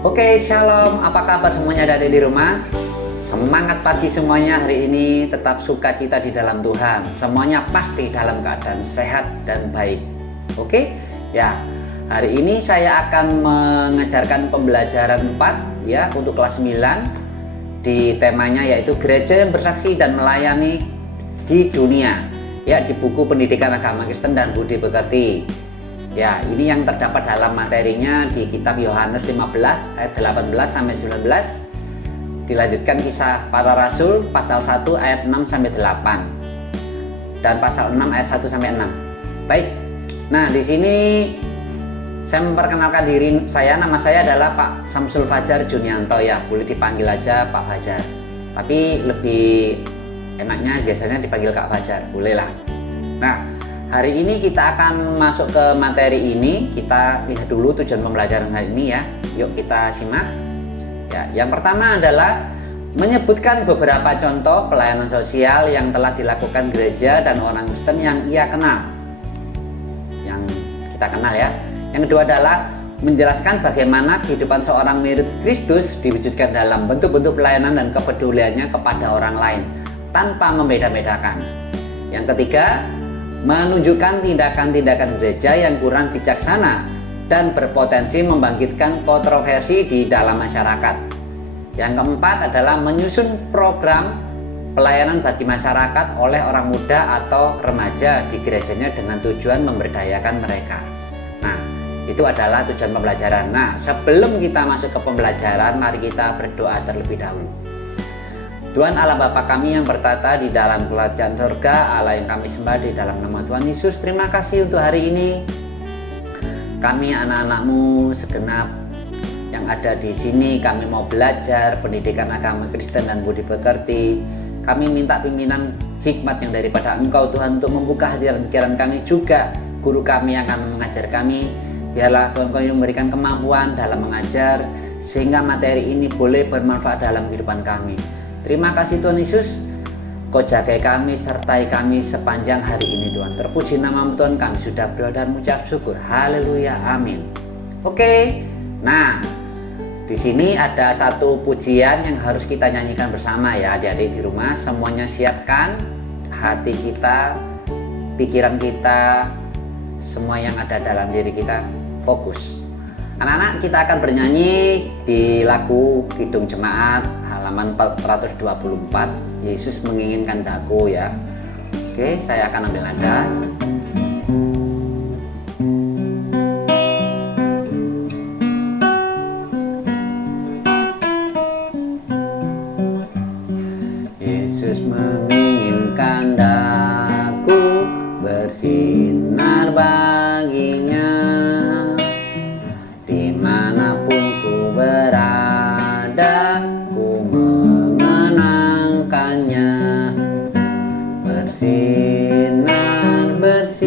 Oke, shalom. Apa kabar semuanya dari di rumah? Semangat pagi semuanya hari ini, tetap sukacita di dalam Tuhan. Semuanya pasti dalam keadaan sehat dan baik. Oke? Ya. Hari ini saya akan mengajarkan pembelajaran 4 ya untuk kelas 9 di temanya yaitu gereja yang bersaksi dan melayani di dunia. Ya, di buku Pendidikan Agama Kristen dan Budi Pekerti. Ya, ini yang terdapat dalam materinya di kitab Yohanes 15 ayat 18 sampai 19. Dilanjutkan kisah para rasul pasal 1 ayat 6 sampai 8 dan pasal 6 ayat 1 sampai 6. Baik. Nah, di sini saya memperkenalkan diri saya. Nama saya adalah Pak Samsul Fajar Junianto ya. Boleh dipanggil aja Pak Fajar. Tapi lebih enaknya biasanya dipanggil Kak Fajar. Boleh lah. Nah, hari ini kita akan masuk ke materi ini. Kita lihat dulu tujuan pembelajaran hari ini ya. Yuk kita simak. Ya, yang pertama adalah menyebutkan beberapa contoh pelayanan sosial yang telah dilakukan gereja dan orang Kristen yang ia kenal. Yang kita kenal ya. Yang kedua adalah menjelaskan bagaimana kehidupan seorang murid Kristus diwujudkan dalam bentuk-bentuk pelayanan dan kepeduliannya kepada orang lain tanpa membeda-bedakan. Yang ketiga, menunjukkan tindakan-tindakan gereja yang kurang bijaksana dan berpotensi membangkitkan kontroversi di dalam masyarakat. Yang keempat adalah menyusun program pelayanan bagi masyarakat oleh orang muda atau remaja di gerejanya dengan tujuan memberdayakan mereka. Nah, itu adalah tujuan pembelajaran. Nah, sebelum kita masuk ke pembelajaran, mari kita berdoa terlebih dahulu. Tuhan Allah Bapa kami yang bertata di dalam kerajaan surga, Allah yang kami sembah di dalam nama Tuhan Yesus, terima kasih untuk hari ini. Kami anak-anak-Mu segenap yang ada di sini, kami mau belajar pendidikan agama Kristen dan budi pekerti. Kami minta pimpinan hikmat yang daripada Engkau Tuhan untuk membuka hati dan pikiran kami, juga guru kami yang akan mengajar kami. Biarlah Tuhan Kau yang memberikan kemampuan dalam mengajar, sehingga materi ini boleh bermanfaat dalam kehidupan kami. Terima kasih Tuhan Yesus, Kau jagai kami, sertai kami sepanjang hari ini Tuhan. Terpuji nama-Mu Tuhan, kami sudah berdoa dan mengucap syukur. Haleluya, amin. Oke, nah di sini ada satu pujian yang harus kita nyanyikan bersama ya adik-adik di rumah. Semuanya siapkan hati kita, pikiran kita, semua yang ada dalam diri kita, fokus. Anak-anak, kita akan bernyanyi di lagu Kidung Jemaat halaman 424, Yesus Menginginkan Daku ya. Oke, saya akan ambil nada. Yesus menginginkan daku bersinar baginya, dimanapun ku berada, ku memenangkannya. Bersinar, bersinar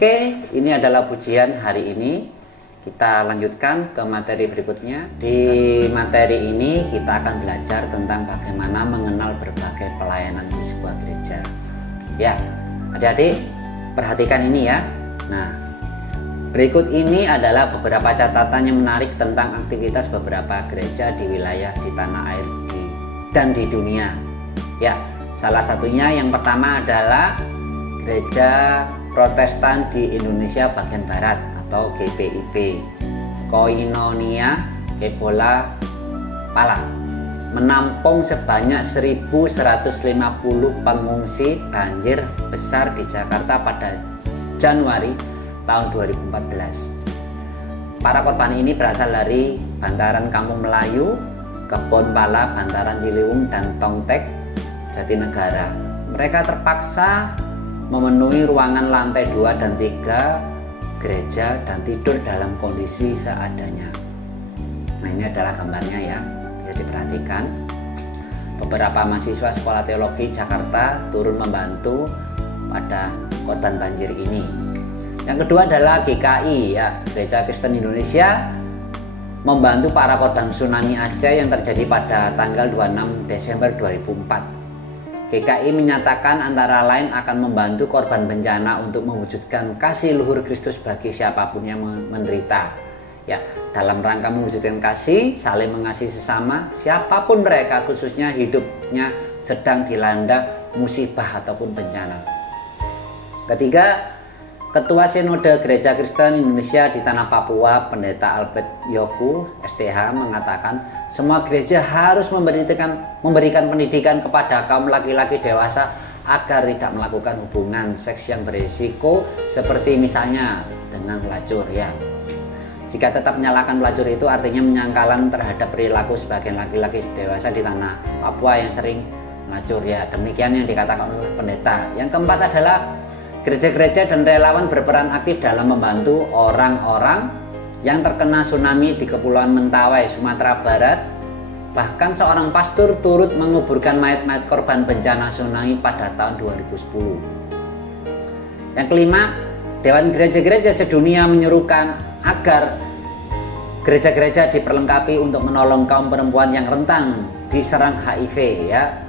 Oke, ini adalah pujian hari ini. Kita lanjutkan ke materi berikutnya. Di materi ini kita akan belajar tentang bagaimana mengenal berbagai pelayanan di sebuah gereja. Ya, adik-adik perhatikan ini ya. Nah, berikut ini adalah beberapa catatan yang menarik tentang aktivitas beberapa gereja di wilayah di tanah air dan di dunia. Ya, salah satunya yang pertama adalah Gereja Protestan di Indonesia bagian Barat atau GPIB, Koinonia Kebola Pala, menampung sebanyak 1.150 pengungsi banjir besar di Jakarta pada Januari tahun 2014. Para korban ini berasal dari Bantaran Kampung Melayu, Kebon Pala, Bantaran Ciliwung, dan Tongtek, Jatinegara. Mereka terpaksa memenuhi ruangan lantai 2 dan 3 gereja dan tidur dalam kondisi seadanya. Nah, ini adalah gambarnya ya, bisa diperhatikan. Beberapa mahasiswa Sekolah Teologi Jakarta turun membantu pada korban banjir ini. Yang kedua adalah GKI ya, Gereja Kristen Indonesia, membantu para korban tsunami Aceh yang terjadi pada tanggal 26 Desember 2004. GKI menyatakan antara lain akan membantu korban bencana untuk mewujudkan kasih luhur Kristus bagi siapapun yang menderita. Ya, dalam rangka mewujudkan kasih, saling mengasihi sesama, siapapun mereka, khususnya hidupnya sedang dilanda musibah ataupun bencana. Ketiga, Ketua Sinode Gereja Kristen Indonesia di Tanah Papua, Pendeta Albert Yoku, STH, mengatakan semua gereja harus memberikan pendidikan kepada kaum laki-laki dewasa agar tidak melakukan hubungan seks yang berisiko seperti misalnya dengan pelacur ya. Jika tetap menyalahkan pelacur itu artinya menyangkalan terhadap perilaku sebagian laki-laki dewasa di Tanah Papua yang sering melacur ya. Demikian yang dikatakan oleh pendeta. Yang keempat adalah gereja-gereja dan relawan berperan aktif dalam membantu orang-orang yang terkena tsunami di Kepulauan Mentawai, Sumatera Barat. Bahkan seorang pastor turut menguburkan mayat-mayat korban bencana tsunami pada tahun 2010. Yang kelima, Dewan Gereja-Gereja Sedunia menyerukan agar gereja-gereja diperlengkapi untuk menolong kaum perempuan yang rentan diserang HIV ya.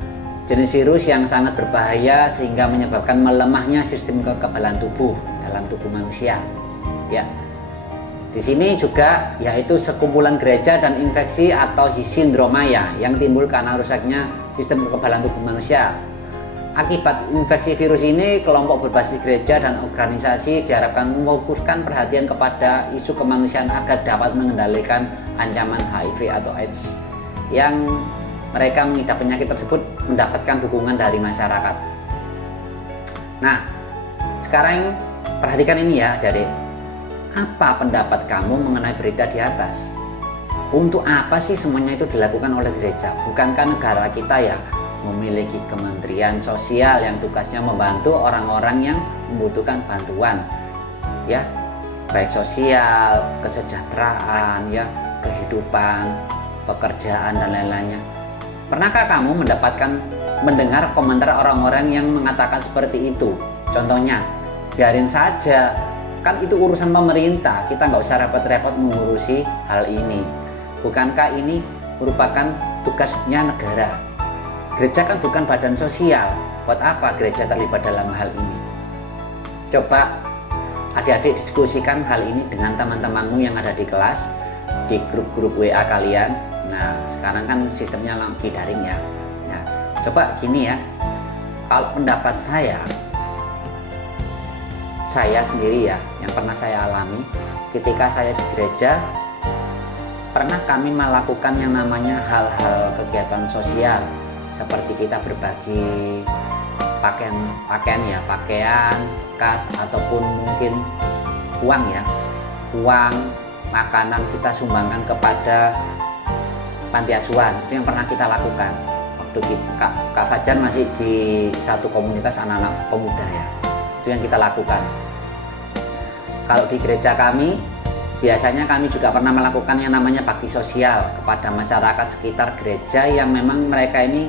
Jenis virus yang sangat berbahaya sehingga menyebabkan melemahnya sistem kekebalan tubuh dalam tubuh manusia. Ya. Di sini juga yaitu sekumpulan gereja dan infeksi atau sindroma ya yang timbul karena rusaknya sistem kekebalan tubuh manusia. Akibat infeksi virus ini, kelompok berbasis gereja dan organisasi diharapkan memfokuskan perhatian kepada isu kemanusiaan agar dapat mengendalikan ancaman HIV atau AIDS yang mereka mengidap penyakit tersebut mendapatkan dukungan dari masyarakat. Nah, sekarang perhatikan ini ya, adik-adik. Apa pendapat kamu mengenai berita di atas? Untuk apa sih semuanya itu dilakukan oleh gereja? Bukankah negara kita ya memiliki kementerian sosial yang tugasnya membantu orang-orang yang membutuhkan bantuan, ya, baik sosial, kesejahteraan, ya, kehidupan, pekerjaan dan lain-lainnya. Pernahkah kamu mendengar komentar orang-orang yang mengatakan seperti itu? Contohnya, biarin saja, kan itu urusan pemerintah, kita nggak usah repot-repot mengurusi hal ini. Bukankah ini merupakan tugasnya negara? Gereja kan bukan badan sosial, buat apa gereja terlibat dalam hal ini? Coba adik-adik diskusikan hal ini dengan teman-temanmu yang ada di kelas, di grup-grup WA kalian. Nah, sekarang kan sistemnya lagi daring ya. Nah, coba gini ya. Kalau pendapat saya sendiri ya, yang pernah saya alami ketika saya di gereja, pernah kami melakukan yang namanya hal-hal kegiatan sosial seperti kita berbagi pakaian, kas ataupun mungkin uang ya. Uang, makanan kita sumbangkan kepada panti asuhan. Itu yang pernah kita lakukan waktu Kak Fajar masih di satu komunitas anak-anak pemuda ya. Itu yang kita lakukan. Kalau di gereja kami, biasanya kami juga pernah melakukan yang namanya bakti sosial kepada masyarakat sekitar gereja yang memang mereka ini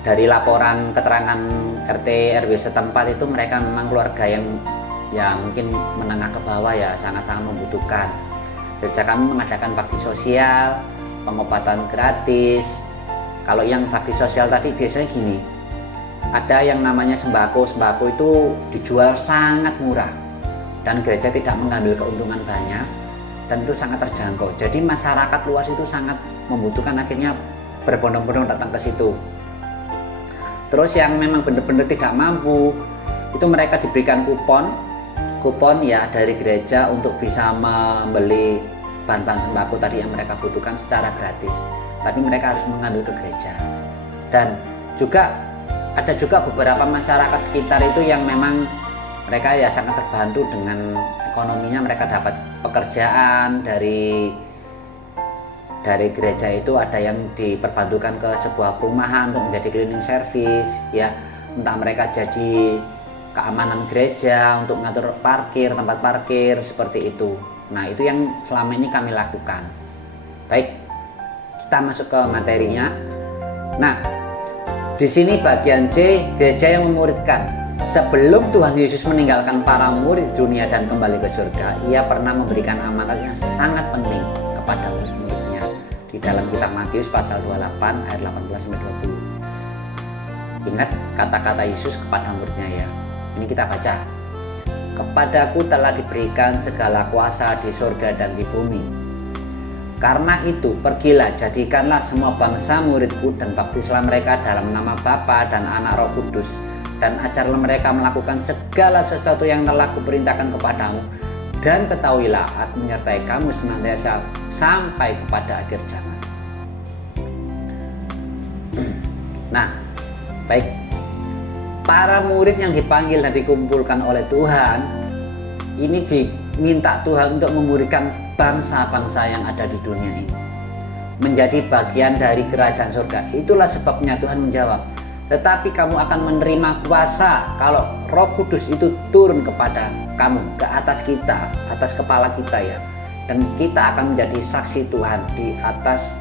dari laporan keterangan RT RW setempat itu mereka memang keluarga yang ya mungkin menengah ke bawah ya sangat-sangat membutuhkan. Gereja kami mengadakan bakti sosial, pengobatan gratis. Kalau yang bakti sosial tadi biasanya gini, ada yang namanya sembako. Sembako itu dijual sangat murah dan gereja tidak mengambil keuntungan banyak dan itu sangat terjangkau. Jadi masyarakat luas itu sangat membutuhkan, akhirnya berbondong-bondong datang ke situ. Terus yang memang benar-benar tidak mampu, itu mereka diberikan kupon ya dari gereja untuk bisa membeli bahan-bahan sembako tadi yang mereka butuhkan secara gratis. Tapi mereka harus mengambil ke gereja. Dan juga ada juga beberapa masyarakat sekitar itu yang memang mereka ya sangat terbantu dengan ekonominya, mereka dapat pekerjaan dari gereja itu. Ada yang diperbantukan ke sebuah perumahan untuk menjadi cleaning service ya, entah mereka jadi keamanan gereja untuk mengatur parkir, tempat parkir seperti itu. Nah, itu yang selama ini kami lakukan. Baik, kita masuk ke materinya. Nah, di sini bagian C, gereja yang memuridkan. Sebelum Tuhan Yesus meninggalkan para murid dunia dan kembali ke surga, ia pernah memberikan amanat yang sangat penting kepada murid-muridnya. Di dalam kitab Matius pasal 28 ayat 18-20. Ingat kata-kata Yesus kepada muridnya ya. Ini kita baca. Kepadaku telah diberikan segala kuasa di surga dan di bumi. Karena itu pergilah, jadikanlah semua bangsa muridku dan baptislah mereka dalam nama Bapa dan Anak Roh Kudus, dan ajarlah mereka melakukan segala sesuatu yang telah kuperintahkan kepadamu, dan ketahuilah aku menyertai kamu senantiasa sampai kepada akhir zaman. Nah, baik, para murid yang dipanggil dan dikumpulkan oleh Tuhan ini diminta Tuhan untuk memuridkan bangsa-bangsa yang ada di dunia ini menjadi bagian dari kerajaan surga. Itulah sebabnya Tuhan menjawab, tetapi kamu akan menerima kuasa kalau Roh Kudus itu turun kepada kamu, ke atas kita, atas kepala kita ya. Dan kita akan menjadi saksi Tuhan di atas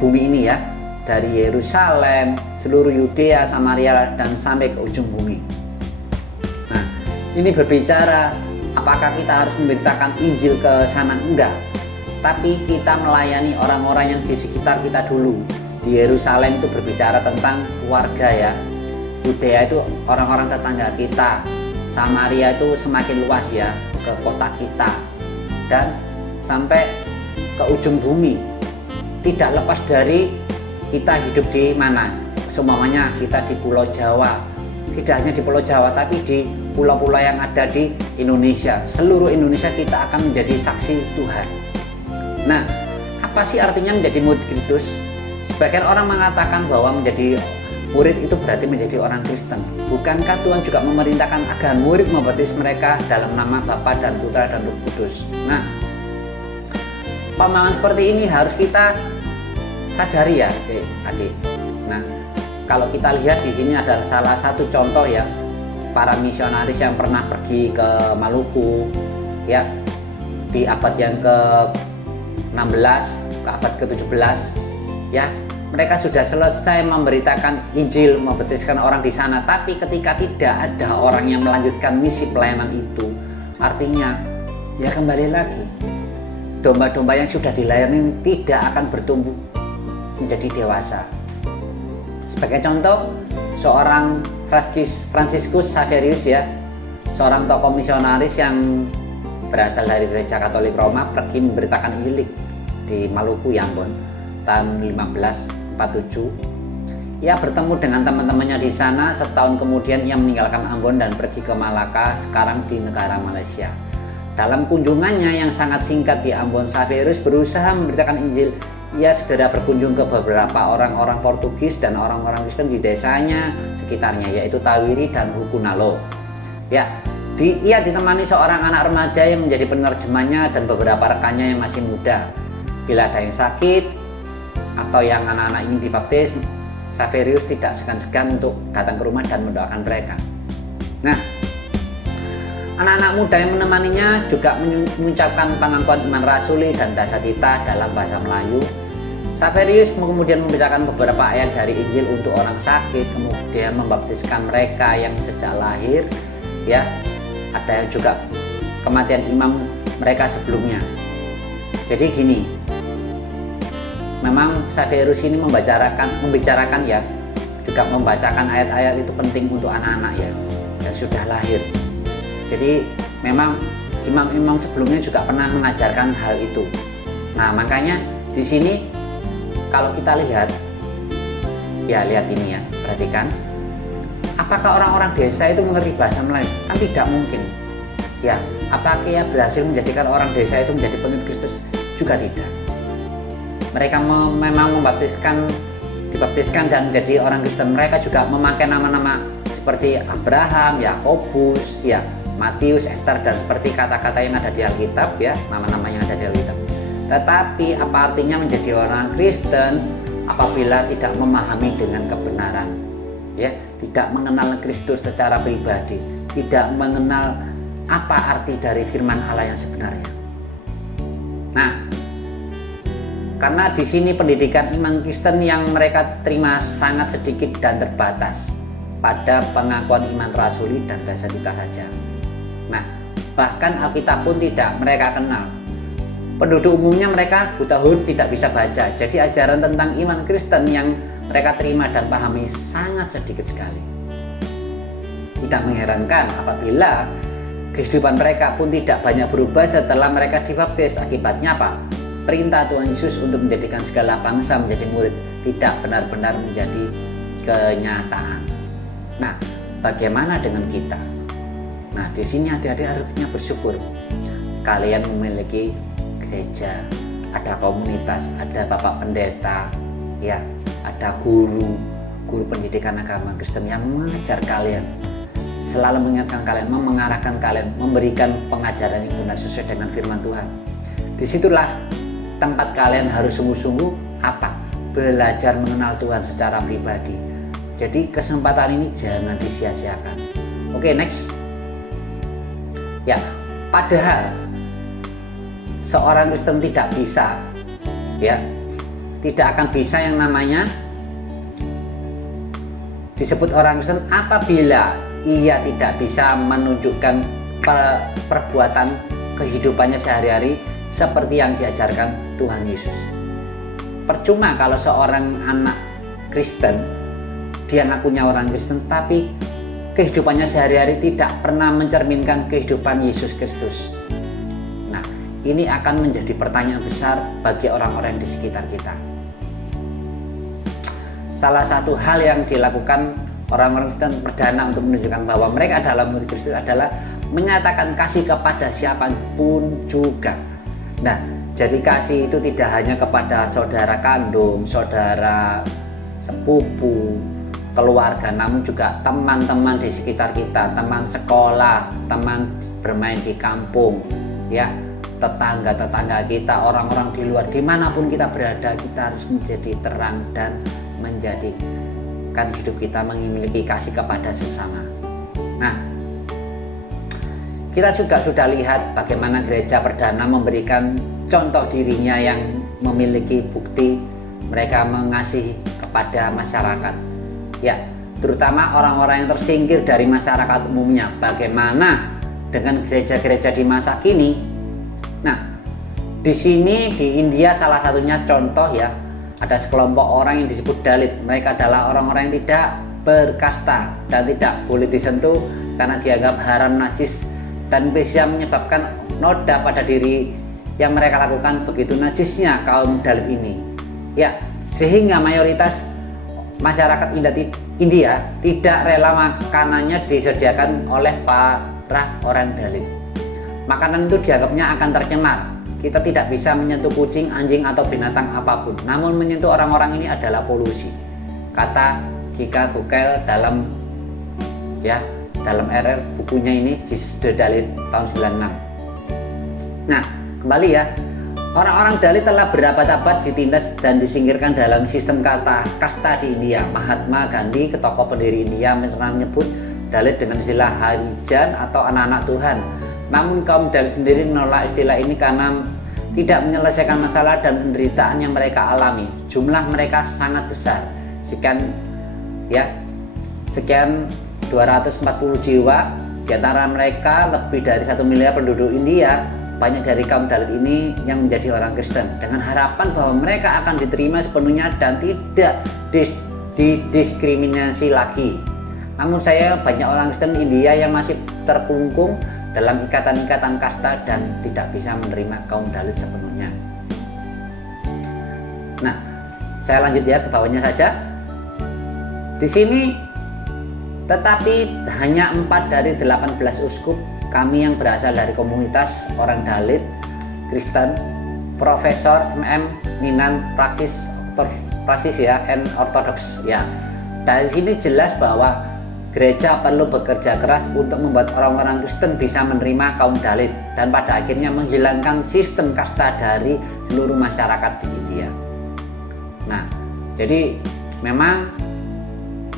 bumi ini ya, dari Yerusalem, seluruh Yudea, Samaria, dan sampai ke ujung bumi. Nah, ini berbicara apakah kita harus memberitakan Injil ke sana? Enggak, tapi kita melayani orang-orang yang di sekitar kita dulu. Di Yerusalem itu berbicara tentang keluarga ya, Yudea itu orang-orang tetangga kita, Samaria itu semakin luas ya, ke kota kita, dan sampai ke ujung bumi. Tidak lepas dari kita hidup di mana, semuanya kita di Pulau Jawa. Tidak hanya di Pulau Jawa, tapi di pulau-pulau yang ada di Indonesia. Seluruh Indonesia kita akan menjadi saksi Tuhan. Nah, apa sih artinya menjadi murid Kristus? Sebagian orang mengatakan bahwa menjadi murid itu berarti menjadi orang Kristen. Bukankah Tuhan juga memerintahkan agar murid membaptis mereka dalam nama Bapa dan Putra dan Roh Kudus? Nah, pemahaman seperti ini harus kita sadari ya, adik. Nah, kalau kita lihat di sini ada salah satu contoh ya, para misionaris yang pernah pergi ke Maluku ya, di abad yang ke-16 ke abad ke-17 ya, mereka sudah selesai memberitakan Injil, membaptiskan orang di sana. Tapi ketika tidak ada orang yang melanjutkan misi pelayanan itu, artinya ya kembali lagi, domba-domba yang sudah dilayani tidak akan bertumbuh menjadi dewasa. Sebagai contoh, seorang Fransiskus Xaverius ya, seorang tokoh misionaris yang berasal dari gereja Katolik Roma, pergi memberitakan Injil di Maluku ya Ambon tahun 1547. Ia bertemu dengan teman-temannya di sana. Setahun kemudian ia meninggalkan Ambon dan pergi ke Malaka, sekarang di negara Malaysia. Dalam kunjungannya yang sangat singkat di Ambon, Xaverius berusaha memberitakan Injil. Ia segera berkunjung ke beberapa orang-orang Portugis dan orang-orang Kristen di desanya sekitarnya, yaitu Tawiri dan Hukunalo. Ya, ia ditemani seorang anak remaja yang menjadi penerjemahnya dan beberapa rekannya yang masih muda. Bila ada yang sakit atau yang anak-anak ingin dibaptis, Xaverius tidak segan-segan untuk datang ke rumah dan mendoakan mereka. Nah, anak-anak muda yang menemaninya juga mengucapkan pengakuan iman rasuli dan dasatita dalam bahasa Melayu. Xaverius kemudian membacakan beberapa ayat dari Injil untuk orang sakit, kemudian membaptiskan mereka yang sejak lahir ya, ada yang juga kematian imam mereka sebelumnya. Jadi gini, memang Sadeus ini membicarakan ya, juga membacakan ayat-ayat itu penting untuk anak-anak ya yang sudah lahir. Jadi memang imam-imam sebelumnya juga pernah mengajarkan hal itu. Nah, makanya di sini kalau kita lihat ya, lihat ini ya, perhatikan. Apakah orang-orang desa itu mengerti bahasa Melayu? Kan tidak mungkin. Ya, apakah ia berhasil menjadikan orang desa itu menjadi pengikut Kristus? Juga tidak. Mereka memang dibaptiskan dan menjadi orang Kristen. Mereka juga memakai nama-nama seperti Abraham, Yakobus, ya, Matius, Esther, dan seperti kata-kata yang ada di Alkitab ya, nama-nama yang ada di Alkitab. Tetapi apa artinya menjadi orang Kristen apabila tidak memahami dengan kebenaran? Ya, tidak mengenal Kristus secara pribadi, tidak mengenal apa arti dari firman Allah yang sebenarnya. Nah, karena di sini pendidikan iman Kristen yang mereka terima sangat sedikit dan terbatas pada pengakuan iman rasuli dan dasarita saja. Nah, bahkan Alkitab pun tidak mereka kenal. Penduduk umumnya mereka buta huruf, tidak bisa baca. Jadi ajaran tentang iman Kristen yang mereka terima dan pahami sangat sedikit sekali. Tidak mengherankan apabila kehidupan mereka pun tidak banyak berubah setelah mereka dibaptis. Akibatnya apa? Perintah Tuhan Yesus untuk menjadikan segala bangsa menjadi murid tidak benar-benar menjadi kenyataan. Nah, bagaimana dengan kita? Nah, di sini adik-adik harusnya bersyukur. Kalian memiliki gereja, ada komunitas, ada bapak pendeta, ya, ada guru pendidikan agama Kristen yang mengajar kalian, selalu mengingatkan kalian, mengarahkan kalian, memberikan pengajaran yang benar sesuai dengan firman Tuhan. Disitulah tempat kalian harus sungguh-sungguh belajar mengenal Tuhan secara pribadi. Jadi kesempatan ini jangan disia-siakan. Oke, next. Ya, padahal seorang Kristen tidak bisa, ya, tidak akan bisa yang namanya disebut orang Kristen apabila ia tidak bisa menunjukkan perbuatan kehidupannya sehari-hari seperti yang diajarkan Tuhan Yesus. Percuma kalau seorang anak Kristen, dia ngakunya orang Kristen, tapi kehidupannya sehari-hari tidak pernah mencerminkan kehidupan Yesus Kristus. Nah, ini akan menjadi pertanyaan besar bagi orang-orang di sekitar kita. Salah satu hal yang dilakukan orang-orang Kristen perdana untuk menunjukkan bahwa mereka adalah murid Kristus adalah menyatakan kasih kepada siapapun juga. Nah, jadi kasih itu tidak hanya kepada saudara kandung, saudara sepupu, keluarga, namun juga teman-teman di sekitar kita, teman sekolah, teman bermain di kampung, ya, tetangga-tetangga kita, orang-orang di luar, dimanapun kita berada, kita harus menjadi terang dan menjadikan hidup kita memiliki kasih kepada sesama. Nah, kita juga sudah lihat bagaimana gereja perdana memberikan contoh dirinya yang memiliki bukti mereka mengasihi kepada masyarakat, ya, terutama orang-orang yang tersingkir dari masyarakat umumnya. Bagaimana dengan gereja-gereja di masa kini? Nah, di sini di India salah satunya contoh ya, ada sekelompok orang yang disebut Dalit. Mereka adalah orang-orang yang tidak berkasta dan tidak boleh disentuh karena dianggap haram, najis, dan bisa menyebabkan noda pada diri yang mereka lakukan. Begitu najisnya kaum Dalit ini, ya, sehingga mayoritas masyarakat India tidak rela makanannya disediakan oleh para orang Dalit. Makanan itu dianggapnya akan tercemar. Kita tidak bisa menyentuh kucing, anjing, atau binatang apapun. Namun menyentuh orang-orang ini adalah polusi. Kata Gika Gukel dalam RR bukunya ini, Jesus the Dalit tahun 96. Nah, kembali ya. Orang-orang Dalit telah berabad-abad ditindas dan disingkirkan dalam sistem kasta di India. Mahatma Gandhi, tokoh pendiri India, pernah menyebut Dalit dengan istilah Harijan atau anak-anak Tuhan. Namun kaum Dalit sendiri menolak istilah ini karena tidak menyelesaikan masalah dan penderitaan yang mereka alami. Jumlah mereka sangat besar. Sekian 240 jiwa Di antara mereka lebih dari 1 miliar penduduk India, banyak dari kaum Dalit ini yang menjadi orang Kristen dengan harapan bahwa mereka akan diterima sepenuhnya dan tidak didiskriminasi lagi. Namun saya banyak orang Kristen India yang masih terkungkung dalam ikatan-ikatan kasta dan tidak bisa menerima kaum Dalit sepenuhnya. Nah, saya lanjut ya ke bawahnya saja. Di sini, tetapi hanya 4 dari 18 uskup kami yang berasal dari komunitas orang Dalit, Kristen, Profesor MM, Ninan, Praksis ya, and Ortodoks ya. Dari sini jelas bahwa gereja perlu bekerja keras untuk membuat orang-orang Kristen bisa menerima kaum Dalit dan pada akhirnya menghilangkan sistem kasta dari seluruh masyarakat di India. Nah, jadi memang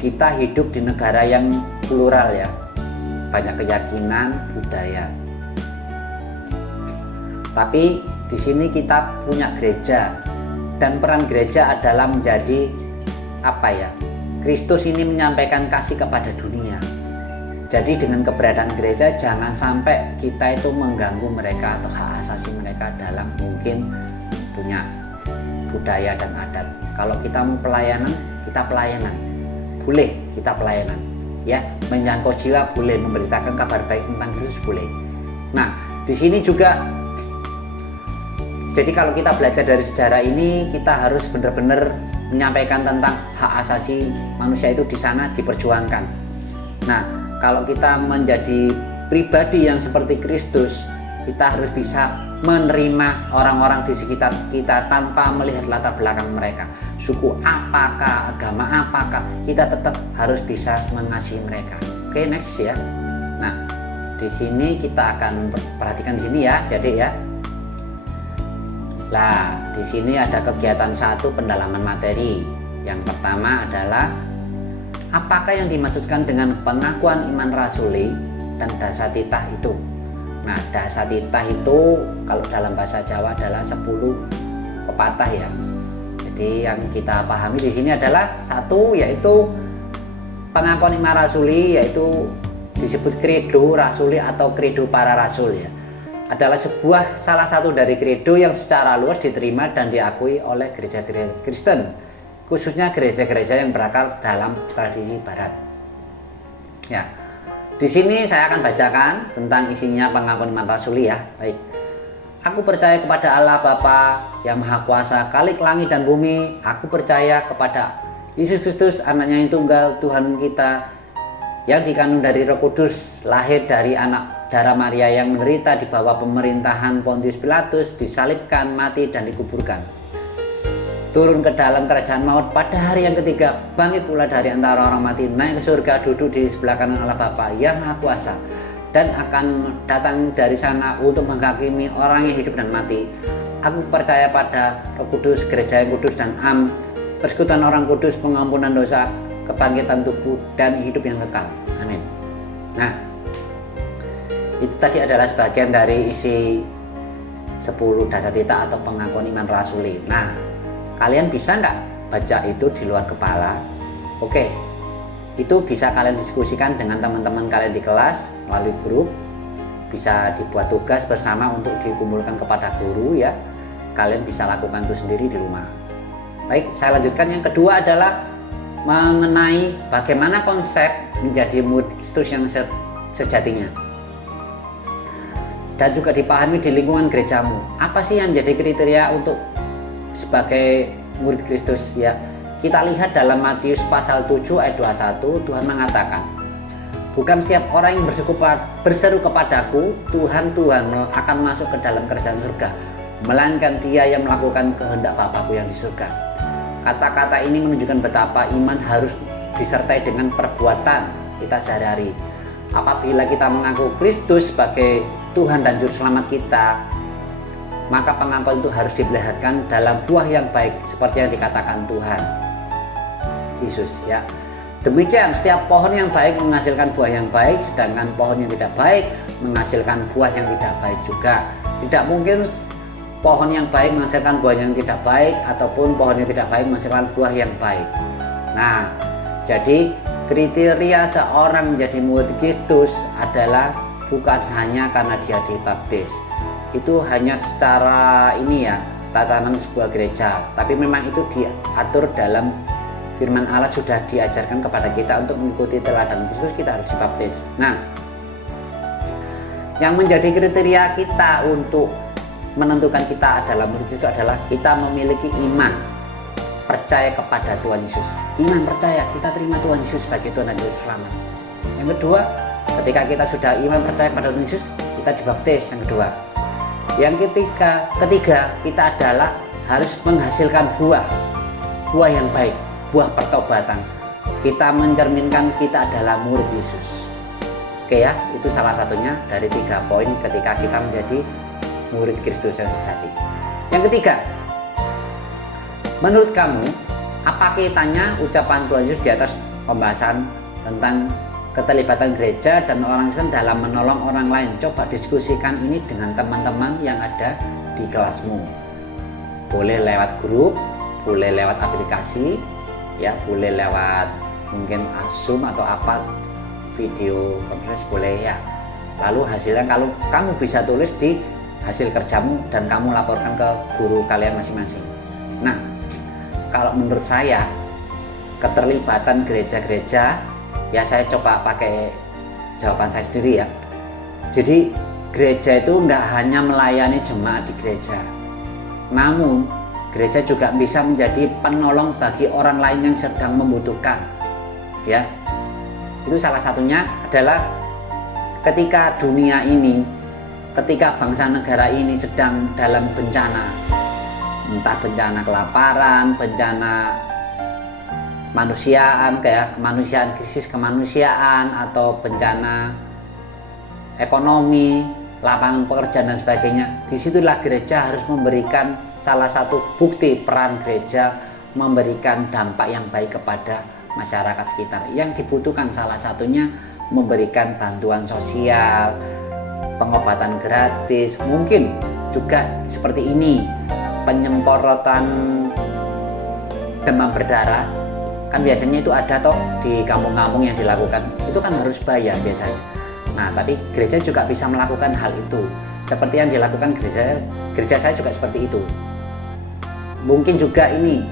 kita hidup di negara yang plural ya, banyak keyakinan, budaya. Tapi di sini kita punya gereja dan peran gereja adalah menjadi apa ya? Kristus ini menyampaikan kasih kepada dunia. Jadi dengan keberadaan gereja jangan sampai kita itu mengganggu mereka atau hak asasi mereka dalam mungkin punya budaya dan adat. Kalau kita mau pelayanan, kita pelayanan. Boleh kita pelayanan. Ya, menyangkut jiwa boleh, memberitakan kabar baik tentang Kristus boleh. Nah, di sini juga jadi kalau kita belajar dari sejarah ini, kita harus benar-benar menyampaikan tentang hak asasi manusia itu di sana diperjuangkan. Nah, kalau kita menjadi pribadi yang seperti Kristus, kita harus bisa menerima orang-orang di sekitar kita tanpa melihat latar belakang mereka. Suku apakah, agama apakah, kita tetap harus bisa mengasihi mereka. Oke, next ya. Nah, di sini kita akan perhatikan di sini ya, jadi ya. Nah, di sini ada kegiatan 1 pendalaman materi. Yang pertama adalah apakah yang dimaksudkan dengan pengakuan iman rasuli dan dasatitah itu. Nah, dasatitah itu kalau dalam bahasa Jawa adalah 10 pepatah ya. Jadi yang kita pahami di sini adalah 1 yaitu pengakuan iman rasuli, yaitu disebut kredo rasuli atau kredo para rasul ya. Adalah salah satu dari kredo yang secara luas diterima dan diakui oleh gereja-gereja Kristen, khususnya gereja-gereja yang berakar dalam tradisi Barat. Ya, di sini saya akan bacakan tentang isinya pengakuan iman rasuli ya. Baik. Aku percaya kepada Allah Bapa yang Maha Kuasa, Khalik langit dan bumi. Aku percaya kepada Yesus Kristus, Anaknya yang tunggal, Tuhan kita, yang dikandung dari Roh Kudus, lahir dari anak darah Maria, yang menderita di bawah pemerintahan Pontius Pilatus, disalibkan, mati dan dikuburkan. Turun ke dalam kerajaan maut pada hari yang ketiga, bangkit pula dari antara orang mati, naik ke surga, duduk di sebelah kanan Allah Bapa yang Maha Kuasa, dan akan datang dari sana untuk menghakimi orang yang hidup dan mati. Aku percaya pada Roh Kudus, gereja yang kudus dan persekutuan orang kudus, pengampunan dosa, kebangkitan tubuh, dan hidup yang kekal. Amin. Nah, itu tadi adalah sebagian dari isi 10 dasatitah atau pengakuan iman rasuli. Nah, kalian bisa nggak baca itu di luar kepala? Oke, itu bisa kalian diskusikan dengan teman-teman kalian di kelas melalui grup. Bisa dibuat tugas bersama untuk dikumpulkan kepada guru ya. Kalian bisa lakukan itu sendiri di rumah. Baik, saya lanjutkan. Yang kedua adalah mengenai bagaimana konsep menjadi murid Kristus yang sejatinya, dan juga dipahami di lingkungan gerejamu. Apa sih yang menjadi kriteria untuk sebagai murid Kristus ya? Kita lihat dalam Matius pasal 7 ayat 21, Tuhan mengatakan, bukan setiap orang yang berseru kepadaku, Tuhan, Tuhan, akan masuk ke dalam kerajaan surga, melainkan dia yang melakukan kehendak Bapakku yang di surga. Kata-kata ini menunjukkan betapa iman harus disertai dengan perbuatan kita sehari-hari. Apabila kita mengaku Kristus sebagai Tuhan dan Juru Selamat kita, maka pengakuan itu harus diperlihatkan dalam buah yang baik seperti yang dikatakan Tuhan Yesus ya. Demikian, setiap pohon yang baik menghasilkan buah yang baik, sedangkan pohon yang tidak baik menghasilkan buah yang tidak baik juga. Tidak mungkin pohon yang baik menghasilkan buah yang tidak baik, ataupun pohon yang tidak baik menghasilkan buah yang baik. Nah, jadi kriteria seorang menjadi murid Kristus adalah bukan hanya karena dia dibaptis. Itu hanya secara ini ya, tatanan sebuah gereja, tapi memang itu diatur dalam firman Allah, sudah diajarkan kepada kita untuk mengikuti teladan Kristus, kita harus dibaptis. Nah, yang menjadi kriteria kita untuk menentukan kita adalah murid Kristus adalah kita memiliki iman percaya kepada Tuhan Yesus. Iman percaya, kita terima Tuhan Yesus sebagai Tuhan dan Juru Selamat. Yang kedua, ketika kita sudah iman percaya kepada Tuhan Yesus, kita dibaptis. Yang kedua. Yang ketiga kita adalah harus menghasilkan buah yang baik, buah pertobatan. Kita mencerminkan kita adalah murid Yesus. Oke ya, itu salah satunya dari 3 poin ketika kita menjadi murid Kristus yang sejati. Yang ketiga, menurut kamu apa kaitannya ucapan Tuhan Yesus di atas pembahasan tentang keterlibatan gereja dan orang Kristen dalam menolong orang lain? Coba diskusikan ini dengan teman-teman yang ada di kelasmu. Boleh lewat grup, boleh lewat aplikasi, ya, boleh lewat mungkin Zoom atau apa, video conference boleh ya. Lalu hasilnya kalau kamu bisa tulis di hasil kerjamu dan kamu laporkan ke guru kalian masing-masing. Nah, kalau menurut saya keterlibatan gereja-gereja, ya saya coba pakai jawaban saya sendiri ya. Jadi gereja itu enggak hanya melayani jemaat di gereja, namun gereja juga bisa menjadi penolong bagi orang lain yang sedang membutuhkan. Ya, itu salah satunya adalah ketika dunia ini, ketika bangsa negara ini sedang dalam bencana, entah bencana kelaparan, bencana kemanusiaan, krisis kemanusiaan, atau bencana ekonomi, lapangan pekerjaan dan sebagainya. Disitulah gereja harus memberikan salah satu bukti peran gereja memberikan dampak yang baik kepada masyarakat sekitar. Yang dibutuhkan salah satunya memberikan bantuan sosial, pengobatan gratis, mungkin juga seperti ini, penyemprotan demam berdarah. Kan biasanya itu ada toh di kampung-kampung yang dilakukan, itu kan harus bayar biasanya. Nah, tapi gereja juga bisa melakukan hal itu, seperti yang dilakukan gereja saya juga seperti itu. Mungkin juga ini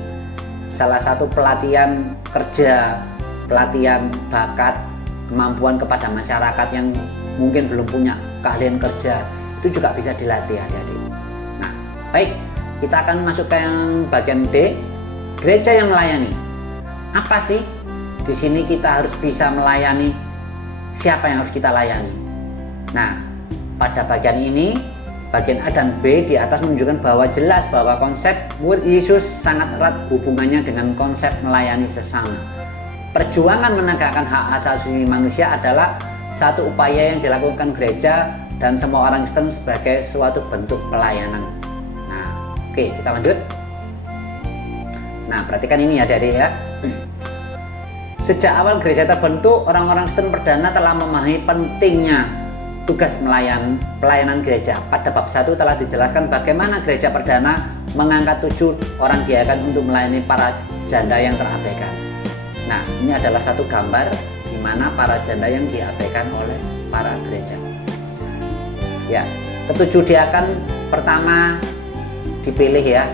salah satu pelatihan kerja, pelatihan bakat, kemampuan kepada masyarakat yang mungkin belum punya keahlian kerja, itu juga bisa dilatih adik-adik. Nah, baik, kita akan masuk ke yang bagian D, gereja yang melayani. Apa sih? Di sini kita harus bisa melayani. Siapa yang harus kita layani? Nah, pada bagian ini, bagian A dan B di atas menunjukkan bahwa jelas bahwa konsep murid Yesus sangat erat hubungannya dengan konsep melayani sesama. Perjuangan menegakkan hak asasi manusia adalah satu upaya yang dilakukan gereja dan semua orang Kristen sebagai suatu bentuk pelayanan. Nah, oke, kita lanjut. Nah, perhatikan ini ya adik-adik ya. Sejak awal gereja terbentuk, orang-orang Kristen perdana telah memahami pentingnya tugas pelayanan gereja. Pada bab 1 telah dijelaskan bagaimana gereja perdana mengangkat 7 orang diaken untuk melayani para janda yang terabaikan. Nah, ini adalah satu gambar di mana para janda yang diabaikan oleh para gereja. Ya, ketujuh diaken pertama dipilih ya.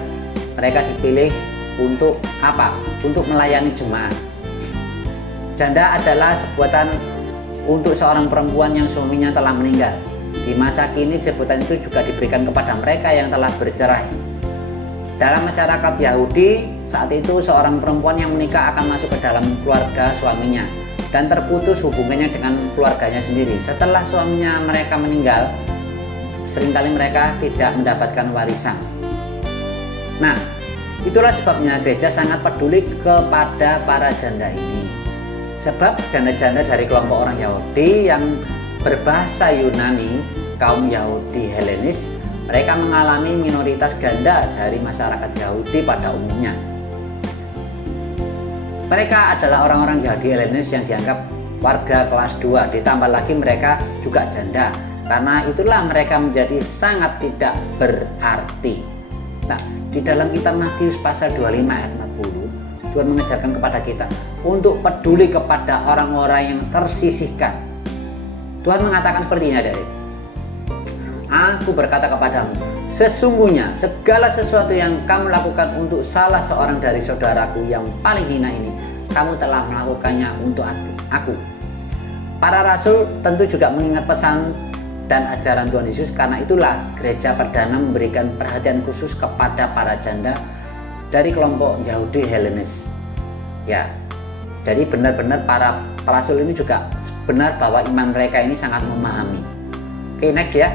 Mereka dipilih untuk apa? Untuk melayani jemaat. Janda adalah sebutan untuk seorang perempuan yang suaminya telah meninggal. Di masa kini sebutan itu juga diberikan kepada mereka yang telah bercerai. Dalam masyarakat Yahudi, saat itu seorang perempuan yang menikah akan masuk ke dalam keluarga suaminya dan terputus hubungannya dengan keluarganya sendiri. Setelah suaminya mereka meninggal, seringkali mereka tidak mendapatkan warisan. Nah, itulah sebabnya gereja sangat peduli kepada para janda ini. Sebab janda-janda dari kelompok orang Yahudi yang berbahasa Yunani, kaum Yahudi Helenis, mereka mengalami minoritas ganda dari masyarakat Yahudi pada umumnya. Mereka adalah orang-orang Yahudi Helenis yang dianggap warga kelas 2, ditambah lagi mereka juga janda. Karena itulah mereka menjadi sangat tidak berarti. Nah, di dalam kitab Matius pasal 25 ayat 40, Tuhan mengajarkan kepada kita untuk peduli kepada orang-orang yang tersisihkan. Tuhan mengatakan seperti ini, adik-adik. Aku berkata kepadamu, sesungguhnya segala sesuatu yang kamu lakukan untuk salah seorang dari saudaraku yang paling hina ini, kamu telah melakukannya untuk aku. Para rasul tentu juga mengingat pesan dan ajaran Tuhan Yesus. Karena itulah gereja perdana memberikan perhatian khusus kepada para janda dari kelompok Yahudi Helenis. Ya, jadi benar-benar para rasul ini juga benar bahwa iman mereka ini sangat memahami. Oke, next ya.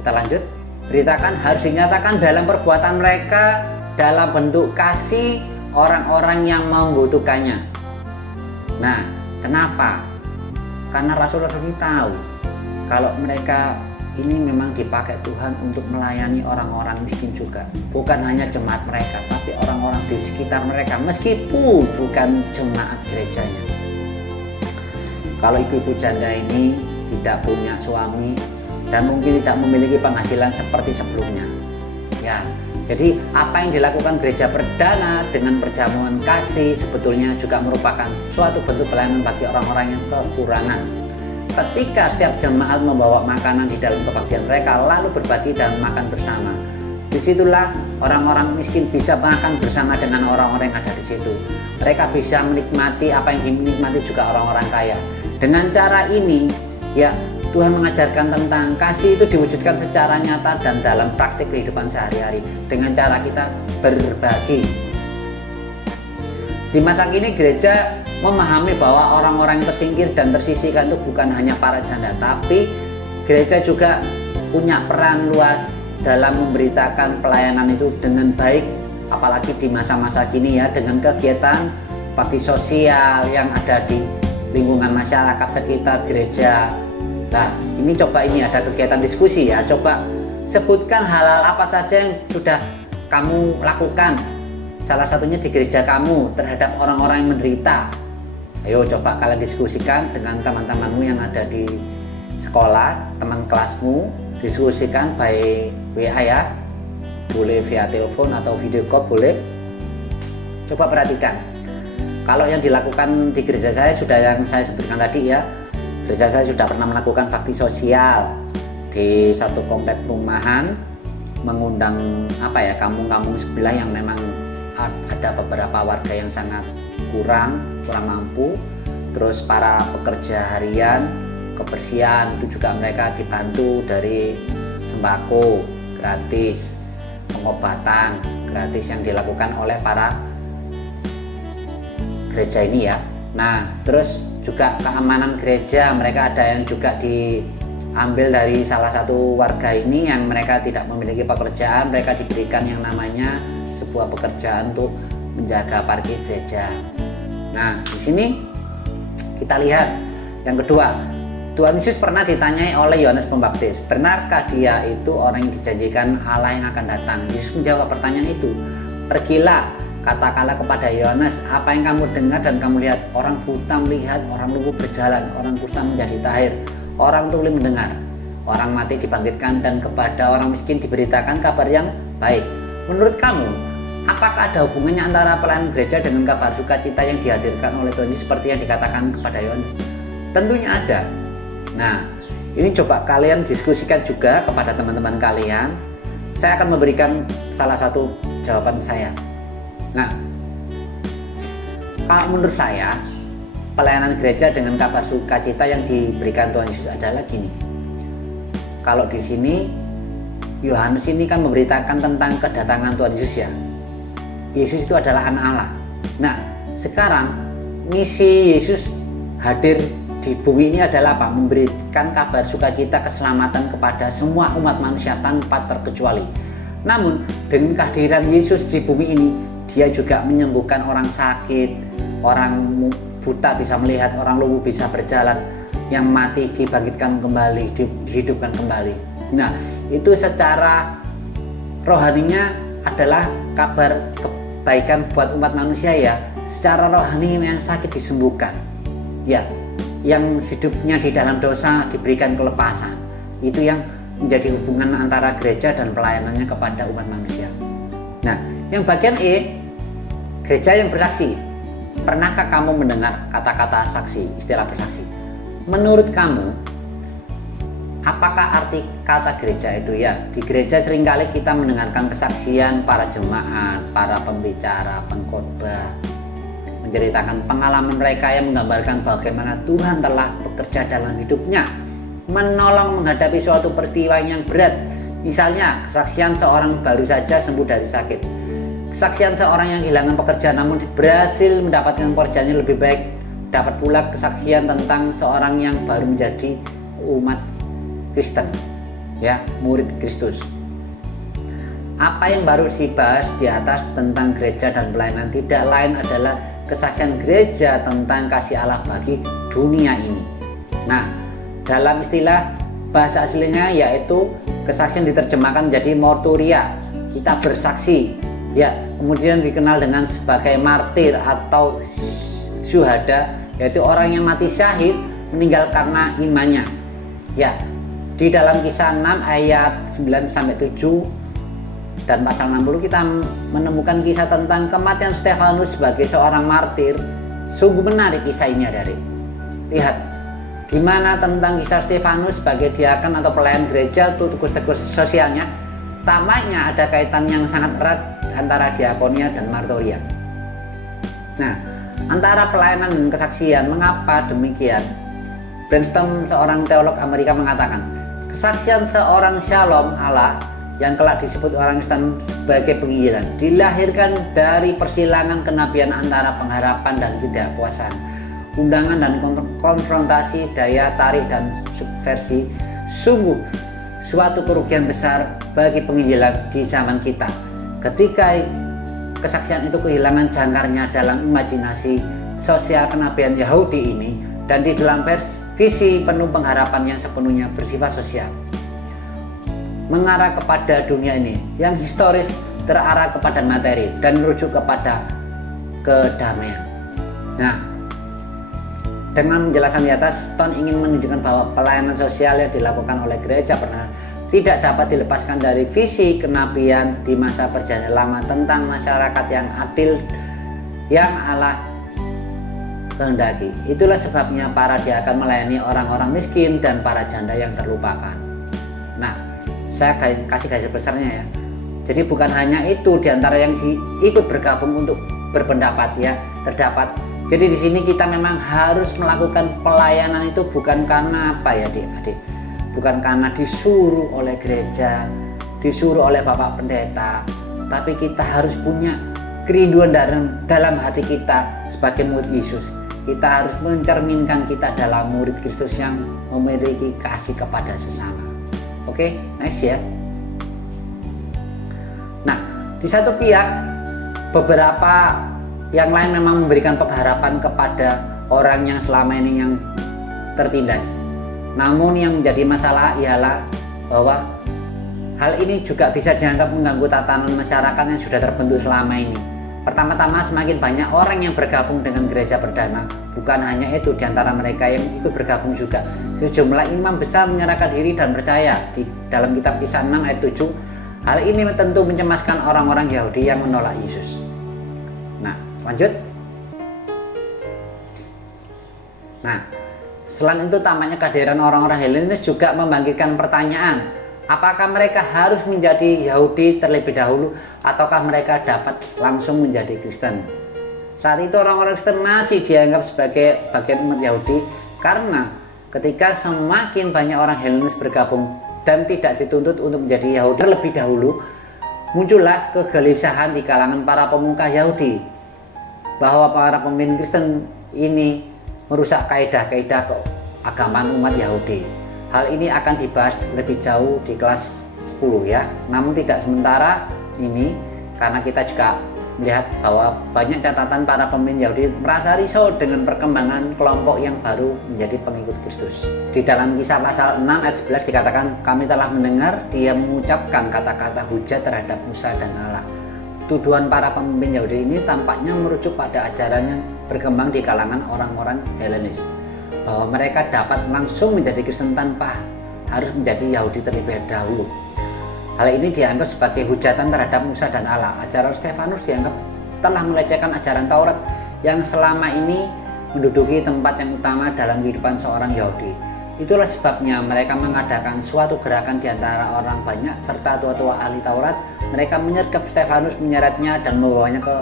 Kita lanjut. Beritakan harus dinyatakan dalam perbuatan mereka dalam bentuk kasih orang-orang yang membutuhkannya. Nah, kenapa? Karena rasul-rasul ini tahu kalau mereka ini memang dipakai Tuhan untuk melayani orang-orang miskin juga. Bukan hanya jemaat mereka, tapi orang-orang di sekitar mereka, meskipun bukan jemaat gerejanya. Kalau ibu-ibu janda ini tidak punya suami dan mungkin tidak memiliki penghasilan seperti sebelumnya, ya, jadi apa yang dilakukan gereja perdana dengan perjamuan kasih sebetulnya juga merupakan suatu bentuk pelayanan bagi orang-orang yang kekurangan. Ketika setiap jemaat membawa makanan di dalam kebaktian mereka lalu berbagi dan makan bersama, disitulah orang-orang miskin bisa makan bersama dengan orang-orang yang ada di situ. Mereka bisa menikmati apa yang dinikmati juga orang-orang kaya. Dengan cara ini, ya, Tuhan mengajarkan tentang kasih itu diwujudkan secara nyata dan dalam praktik kehidupan sehari-hari dengan cara kita berbagi. Di masa kini gereja memahami bahwa orang-orang yang tersingkir dan tersisihkan itu bukan hanya para janda, tapi gereja juga punya peran luas dalam memberitakan pelayanan itu dengan baik, apalagi di masa-masa kini ya, dengan kegiatan bakti sosial yang ada di lingkungan masyarakat sekitar gereja. Nah, ini coba ini ada kegiatan diskusi ya. Coba sebutkan hal-hal apa saja yang sudah kamu lakukan. Salah satunya di gereja kamu terhadap orang-orang yang menderita. Ayo coba kalian diskusikan dengan teman-temanmu yang ada di sekolah, teman kelasmu. Diskusikan by WA ya. Boleh via telepon atau video call boleh. Coba perhatikan. Kalau yang dilakukan di gereja saya sudah yang saya sebutkan tadi ya. Gereja saya sudah pernah melakukan bakti sosial di satu komplek perumahan, mengundang kampung-kampung sebelah yang memang ada beberapa warga yang sangat kurang mampu. Terus para pekerja harian kebersihan itu juga mereka dibantu dari sembako gratis, pengobatan gratis yang dilakukan oleh para gereja ini ya. Nah, terus juga keamanan gereja, mereka ada yang juga diambil dari salah satu warga ini yang mereka tidak memiliki pekerjaan, mereka diberikan yang namanya sebuah pekerjaan untuk menjaga parkir gereja. Nah, di sini kita lihat yang kedua, Tuhan Yesus pernah ditanyai oleh Yohanes Pembaptis, benarkah dia itu orang yang dijanjikan Allah yang akan datang? Yesus menjawab pertanyaan itu, pergilah, katakanlah kepada Yohanes, apa yang kamu dengar dan kamu lihat, orang buta melihat, orang lumpuh berjalan, orang kusta menjadi tahir, orang tuli mendengar, orang mati dibangkitkan, dan kepada orang miskin diberitakan kabar yang baik. Menurut kamu, apakah ada hubungannya antara pelayanan gereja dengan kabar sukacita yang dihadirkan oleh Tuhan Yesus seperti yang dikatakan kepada Yohanes? Tentunya ada. Nah, ini coba kalian diskusikan juga kepada teman-teman kalian. Saya akan memberikan salah satu jawaban saya. Nah, kalau menurut saya pelayanan gereja dengan kabar sukacita yang diberikan Tuhan Yesus adalah gini. Kalau di sini Yohanes ini kan memberitakan tentang kedatangan Tuhan Yesus ya. Yesus itu adalah anak Allah. Nah, sekarang misi Yesus hadir di bumi ini adalah apa? Memberikan kabar sukacita keselamatan kepada semua umat manusia tanpa terkecuali. Namun dengan kehadiran Yesus di bumi ini, dia juga menyembuhkan orang sakit, orang buta bisa melihat, orang lumpuh bisa berjalan, yang mati dibangkitkan kembali, dihidupkan kembali. Nah, itu secara rohaninya adalah kabar kebaikan buat umat manusia ya. Secara rohani yang sakit disembuhkan, ya, yang hidupnya di dalam dosa diberikan kelepasan. Itu yang menjadi hubungan antara gereja dan pelayanannya kepada umat manusia. Nah, yang bagian E, gereja yang bersaksi. Pernahkah kamu mendengar kata-kata saksi, istilah bersaksi? Menurut kamu, apakah arti kata gereja itu? Ya, di gereja seringkali kita mendengarkan kesaksian para jemaat, para pembicara, pengkhotbah, menceritakan pengalaman mereka yang menggambarkan bagaimana Tuhan telah bekerja dalam hidupnya, menolong menghadapi suatu peristiwa yang berat. Misalnya, kesaksian seorang baru saja sembuh dari sakit, kesaksian seorang yang kehilangan pekerjaan namun berhasil mendapatkan pekerjaan yang lebih baik. Dapat pula kesaksian tentang seorang yang baru menjadi umat Kristen, ya, murid Kristus. Apa yang baru dibahas di atas tentang gereja dan pelayanan tidak lain adalah kesaksian gereja tentang kasih Allah bagi dunia ini. Nah, dalam istilah bahasa aslinya yaitu kesaksian diterjemahkan menjadi marturia, kita bersaksi, ya, kemudian dikenal dengan sebagai martir atau syuhada, yaitu orang yang mati syahid meninggal karena imannya. Ya, di dalam Kisah 6 ayat 9-7 dan pasal 60 kita menemukan kisah tentang kematian Stefanus sebagai seorang martir. Sungguh menarik kisah ini, adik. Lihat gimana tentang kisah Stefanus sebagai diaken atau pelayan gereja, tugas-tugas sosialnya. Tampaknya ada kaitan yang sangat erat antara diakonia dan martoria. Nah, antara pelayanan dan kesaksian, mengapa demikian? Brandstrom, seorang teolog Amerika, mengatakan kesaksian seorang shalom Allah yang kelak disebut orang Kristen sebagai penginjilan dilahirkan dari persilangan kenabian antara pengharapan dan ketidakpuasan, undangan dan konfrontasi, daya tarik dan subversi. Sungguh suatu kerugian besar bagi penginjilan di zaman kita ketika kesaksian itu kehilangan jangkarnya dalam imajinasi sosial kenabian Yahudi ini dan di dalam visi penuh pengharapan yang sepenuhnya bersifat sosial, mengarah kepada dunia ini yang historis, terarah kepada materi dan merujuk kepada kedamaian. Nah, dengan penjelasan di atas, Stone ingin menunjukkan bahwa pelayanan sosial yang dilakukan oleh gereja pernah tidak dapat dilepaskan dari visi kenabian di masa perjanjian lama tentang masyarakat yang adil yang Allah kehendaki. Itulah sebabnya para diaken melayani orang-orang miskin dan para janda yang terlupakan. Nah, saya kasih garis besarnya ya. Jadi bukan hanya itu diantara yang ikut bergabung untuk berpendapat ya, terdapat. Jadi di sini kita memang harus melakukan pelayanan itu bukan karena apa ya, adik-adik. Bukan karena disuruh oleh gereja, disuruh oleh Bapak Pendeta, tapi kita harus punya kerinduan dalam hati kita sebagai murid Yesus. Kita harus mencerminkan kita dalam murid Kristus yang memiliki kasih kepada sesama. Oke, next ya. Nah, di satu pihak beberapa yang lain memang memberikan pengharapan kepada orang yang selama ini yang tertindas. Namun yang menjadi masalah ialah bahwa hal ini juga bisa dianggap mengganggu tatanan masyarakat yang sudah terbentuk selama ini. Pertama-tama, semakin banyak orang yang bergabung dengan gereja perdana. Bukan hanya itu, di antara mereka yang ikut bergabung juga sejumlah imam besar menyerahkan diri dan percaya. Di dalam kitab Kisah 6 ayat 7, hal ini tentu mencemaskan orang-orang Yahudi yang menolak Yesus. Nah, lanjut. Nah, selain itu tampaknya kehadiran orang-orang Helenis juga membangkitkan pertanyaan, apakah mereka harus menjadi Yahudi terlebih dahulu ataukah mereka dapat langsung menjadi Kristen? Saat itu orang-orang Kristen masih dianggap sebagai bagian umat Yahudi karena ketika semakin banyak orang Helenis bergabung dan tidak dituntut untuk menjadi Yahudi terlebih dahulu, muncullah kegelisahan di kalangan para pemuka Yahudi bahwa para pemimpin Kristen ini merusak kaidah-kaidah keagamaan umat Yahudi. Hal ini akan dibahas lebih jauh di kelas 10 ya. Namun tidak sementara ini karena kita juga melihat bahwa banyak catatan para pemimpin Yahudi merasa risau dengan perkembangan kelompok yang baru menjadi pengikut Kristus. Di dalam Kisah pasal 6 ayat 11 dikatakan, kami telah mendengar dia mengucapkan kata-kata hujat terhadap Musa dan Allah. Tuduhan para pemimpin Yahudi ini tampaknya merujuk pada ajaran yang berkembang di kalangan orang-orang Helenis, bahwa mereka dapat langsung menjadi Kristen tanpa harus menjadi Yahudi terlebih dahulu. Hal ini dianggap sebagai hujatan terhadap Musa dan Allah. Ajaran Stefanus dianggap telah melecehkan ajaran Taurat yang selama ini menduduki tempat yang utama dalam kehidupan seorang Yahudi. Itulah sebabnya mereka mengadakan suatu gerakan di antara orang banyak serta tua-tua ahli Taurat. Mereka menyergap Stefanus, menyeretnya dan membawanya ke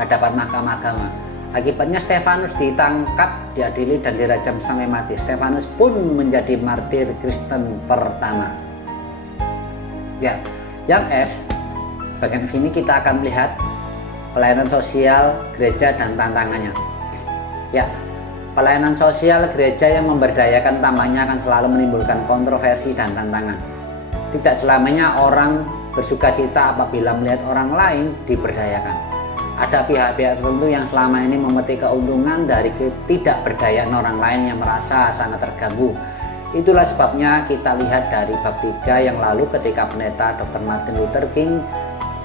hadapan mahkamah agama. Akibatnya Stefanus ditangkap, diadili dan dirajam sampai mati. Stefanus pun menjadi martir Kristen pertama. Ya, yang F, bagian F ini kita akan melihat pelayanan sosial gereja dan tantangannya. Ya, pelayanan sosial gereja yang memberdayakan tambahnya akan selalu menimbulkan kontroversi dan tantangan. Tidak selamanya orang bersuka cita apabila melihat orang lain diberdayakan. Ada pihak-pihak tertentu yang selama ini memetik keuntungan dari ketidakberdayaan orang lain yang merasa sangat terganggu. Itulah sebabnya kita lihat dari bab 3 yang lalu ketika pendeta Dr. Martin Luther King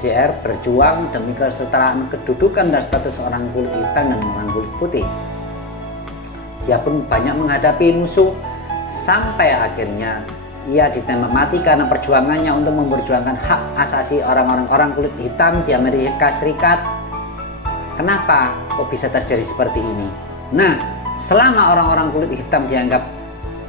Jr. berjuang demi kesetaraan kedudukan dan status orang kulit hitam dan orang kulit putih. Dia pun banyak menghadapi musuh sampai akhirnya ia ditembak mati karena perjuangannya untuk memperjuangkan hak asasi orang kulit hitam di Amerika Serikat. Kenapa kok bisa terjadi seperti ini? Nah, selama orang-orang kulit hitam dianggap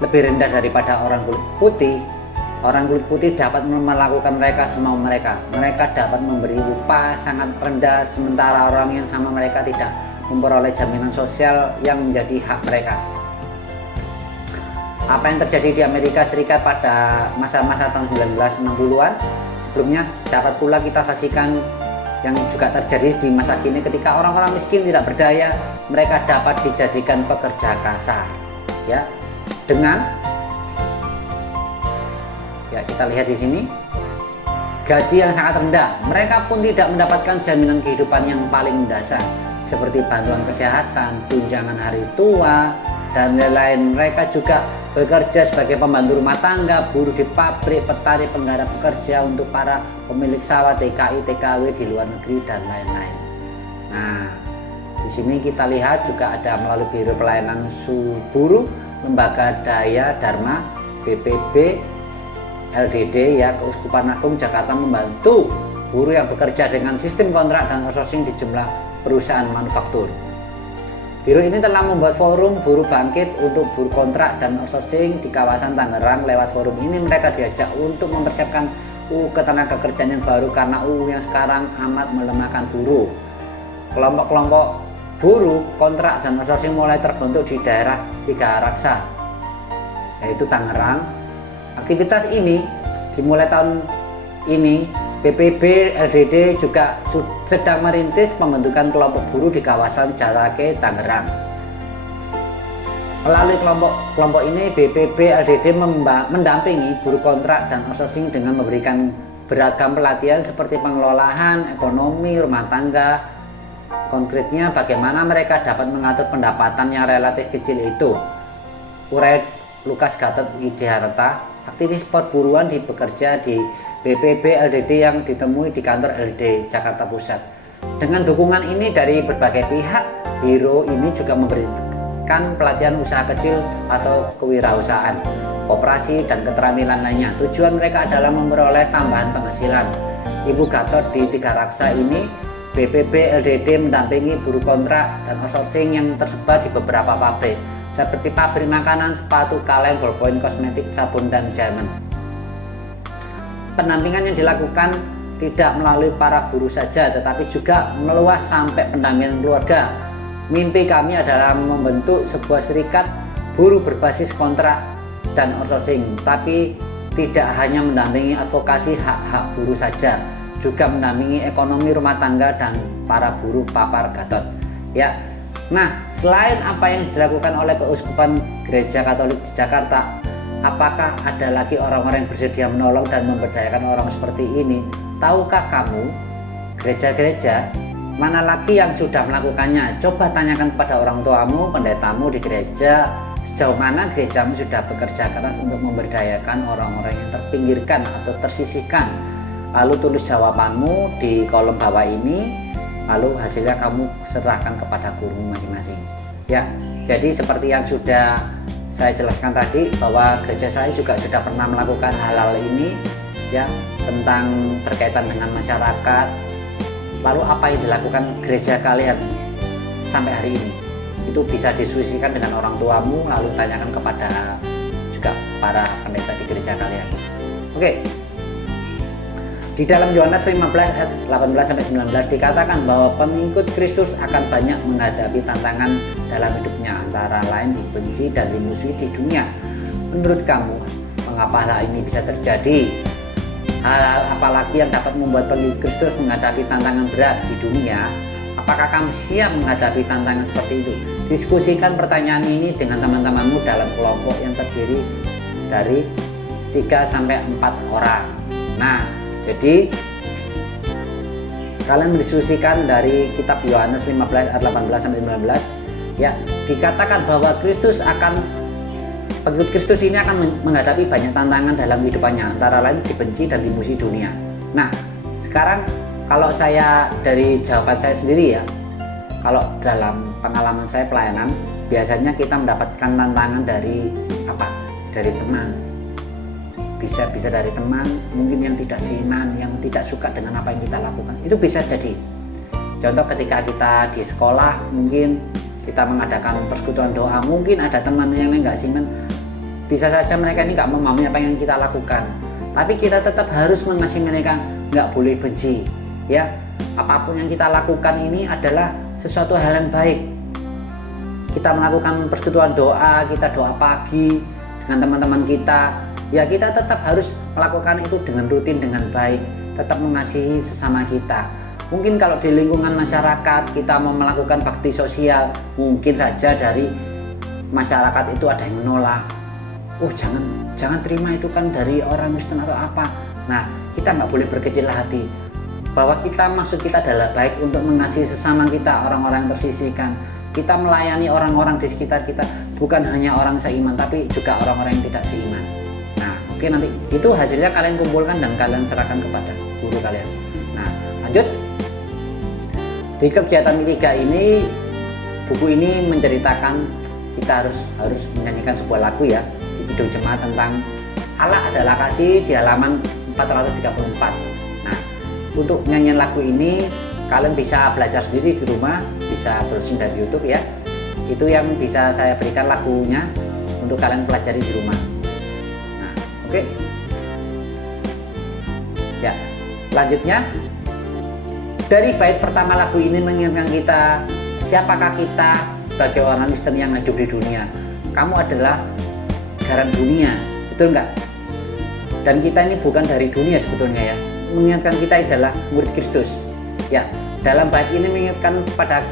lebih rendah daripada orang kulit putih dapat melakukan mereka semau mereka. Mereka dapat memberi upah sangat rendah sementara orang yang sama mereka tidak memperoleh jaminan sosial yang menjadi hak mereka. Apa yang terjadi di Amerika Serikat pada masa-masa tahun 1960-an sebelumnya dapat pula kita saksikan yang juga terjadi di masa kini ketika orang-orang miskin tidak berdaya, mereka dapat dijadikan pekerja kasar. Ya, dengan kita lihat di sini gaji yang sangat rendah, mereka pun tidak mendapatkan jaminan kehidupan yang paling mendasar seperti bantuan kesehatan, tunjangan hari tua, dan lain-lain. Mereka juga bekerja sebagai pembantu rumah tangga, buruh di pabrik, petani, penggarap pekerja untuk para pemilik sawah, TKI, TKW di luar negeri, dan lain-lain. Nah, di sini kita lihat juga ada melalui Biro Pelayanan Buruh, Lembaga Daya Dharma, BPB, LDD, ya, Keuskupan Agung Jakarta membantu buruh yang bekerja dengan sistem kontrak dan outsourcing di jumlah perusahaan manufaktur. Biro ini telah membuat forum buruh bangkit untuk buruh kontrak dan outsourcing di kawasan Tangerang. Lewat forum ini mereka diajak untuk mempersiapkan UU Ketenagakerjaan yang baru karena UU yang sekarang amat melemahkan buruh. Kelompok-kelompok buruh kontrak dan outsourcing mulai terbentuk di daerah Tiga Raksa, yaitu Tangerang. Aktivitas ini dimulai tahun ini. BPB LDD juga sedang merintis pembentukan kelompok buruh di kawasan Jarake, Tangerang. Melalui kelompok ini, BPB LDD mendampingi buruh kontrak dan outsourcing dengan memberikan beragam pelatihan seperti pengelolaan ekonomi rumah tangga. Konkretnya, bagaimana mereka dapat mengatur pendapatan yang relatif kecil itu. Urai Lukas Gatot Widiharta, aktivis perburuan bekerja di BPB LDD yang ditemui di kantor LDD Jakarta Pusat. Dengan dukungan ini dari berbagai pihak, biro ini juga memberikan pelatihan usaha kecil atau kewirausahaan, koperasi, dan keterampilan lainnya. Tujuan mereka adalah memperoleh tambahan penghasilan. Ibu Gatot di Tiga Raksa ini, BPB LDD mendampingi buruh kontrak dan outsourcing yang tersebar di beberapa pabrik, seperti pabrik makanan, sepatu, kaleng, ballpoint, kosmetik, sabun, dan jaman. Pendampingan yang dilakukan tidak melalui para buruh saja, tetapi juga meluas sampai pendampingan keluarga. Mimpi kami adalah membentuk sebuah serikat buruh berbasis kontrak dan outsourcing, tapi tidak hanya mendampingi advokasi hak-hak buruh saja, juga mendampingi ekonomi rumah tangga dan para buruh papar Gatot. Ya, nah, selain apa yang dilakukan oleh Keuskupan Gereja Katolik di Jakarta, apakah ada lagi orang-orang yang bersedia menolong dan memberdayakan orang seperti ini? Tahukah kamu, gereja-gereja mana lagi yang sudah melakukannya? Coba tanyakan kepada orang tuamu, pendetamu di gereja, sejauh mana gerejamu sudah bekerja keras untuk memberdayakan orang-orang yang terpinggirkan atau tersisihkan. Lalu tulis jawabanmu di kolom bawah ini, lalu hasilnya kamu serahkan kepada gurumu masing-masing. Ya, jadi seperti yang sudah saya jelaskan tadi, bahwa gereja saya juga sudah pernah melakukan hal-hal ini, ya, tentang berkaitan dengan masyarakat. Lalu apa yang dilakukan gereja kalian? sampai hari ini. Itu bisa diskusikan dengan orang tuamu, lalu tanyakan kepada juga para pendeta di gereja kalian. Oke. Di dalam Yohanes 15 ayat 18-19 dikatakan bahwa pengikut Kristus akan banyak menghadapi tantangan dalam hidupnya, antara lain dibenci dan dimusuhi di dunia. Menurut kamu, mengapa hal ini bisa terjadi? Hal apalagi yang dapat membuat pengikut Kristus menghadapi tantangan berat di dunia? Apakah kamu siap menghadapi tantangan seperti itu? Diskusikan pertanyaan ini dengan teman-temanmu dalam kelompok yang terdiri dari 3-4 orang. Nah, jadi kalian mendiskusikan dari kitab Yohanes 15 ayat 18-19 ya, dikatakan bahwa pengikut Kristus ini akan menghadapi banyak tantangan dalam kehidupannya, antara lain dibenci dan dimusuhi dunia. Nah, sekarang kalau saya dari jawaban saya sendiri ya, kalau dalam pengalaman saya pelayanan, biasanya kita mendapatkan tantangan dari apa? Dari teman. Bisa dari teman, mungkin yang tidak seiman, yang tidak suka dengan apa yang kita lakukan. Itu bisa jadi. Contoh ketika kita di sekolah, mungkin kita mengadakan persekutuan doa, mungkin ada teman yang nggak seiman. Bisa saja mereka ini nggak memahami apa yang kita lakukan. Tapi kita tetap harus mengasihi mereka, nggak boleh benci. Ya, apapun yang kita lakukan ini adalah sesuatu hal yang baik. Kita melakukan persekutuan doa, kita doa pagi dengan teman-teman kita, ya kita tetap harus melakukan itu dengan rutin, dengan baik, tetap mengasihi sesama kita. Mungkin kalau di lingkungan masyarakat kita mau melakukan bakti sosial, mungkin saja dari masyarakat itu ada yang menolak. Oh, jangan terima itu kan dari orang Kristen atau apa. Nah, kita nggak boleh berkecil hati, bahwa maksud kita adalah baik untuk mengasihi sesama kita, orang-orang yang tersisihkan. Kita melayani orang-orang di sekitar kita, bukan hanya orang seiman, tapi juga orang-orang yang tidak seiman. Nah, oke, nanti itu hasilnya kalian kumpulkan dan kalian serahkan kepada guru kalian. Nah, lanjut. Di kegiatan ketiga ini, buku ini menceritakan kita harus menyanyikan sebuah lagu ya, di Kidung Jemaat tentang Allah adalah kasih di halaman 434. Nah, untuk nyanyian lagu ini kalian bisa belajar sendiri di rumah, bisa browsing dari YouTube ya. Itu yang bisa saya berikan lagunya untuk kalian pelajari di rumah. Nah, oke. Ya, selanjutnya dari bait pertama lagu ini mengingatkan kita, siapakah kita sebagai orang Kristen yang hidup di dunia? Kamu adalah garam dunia, betul nggak? Dan kita ini bukan dari dunia sebetulnya ya. Mengingatkan kita adalah murid Kristus. Ya, dalam bait ini mengingatkan pada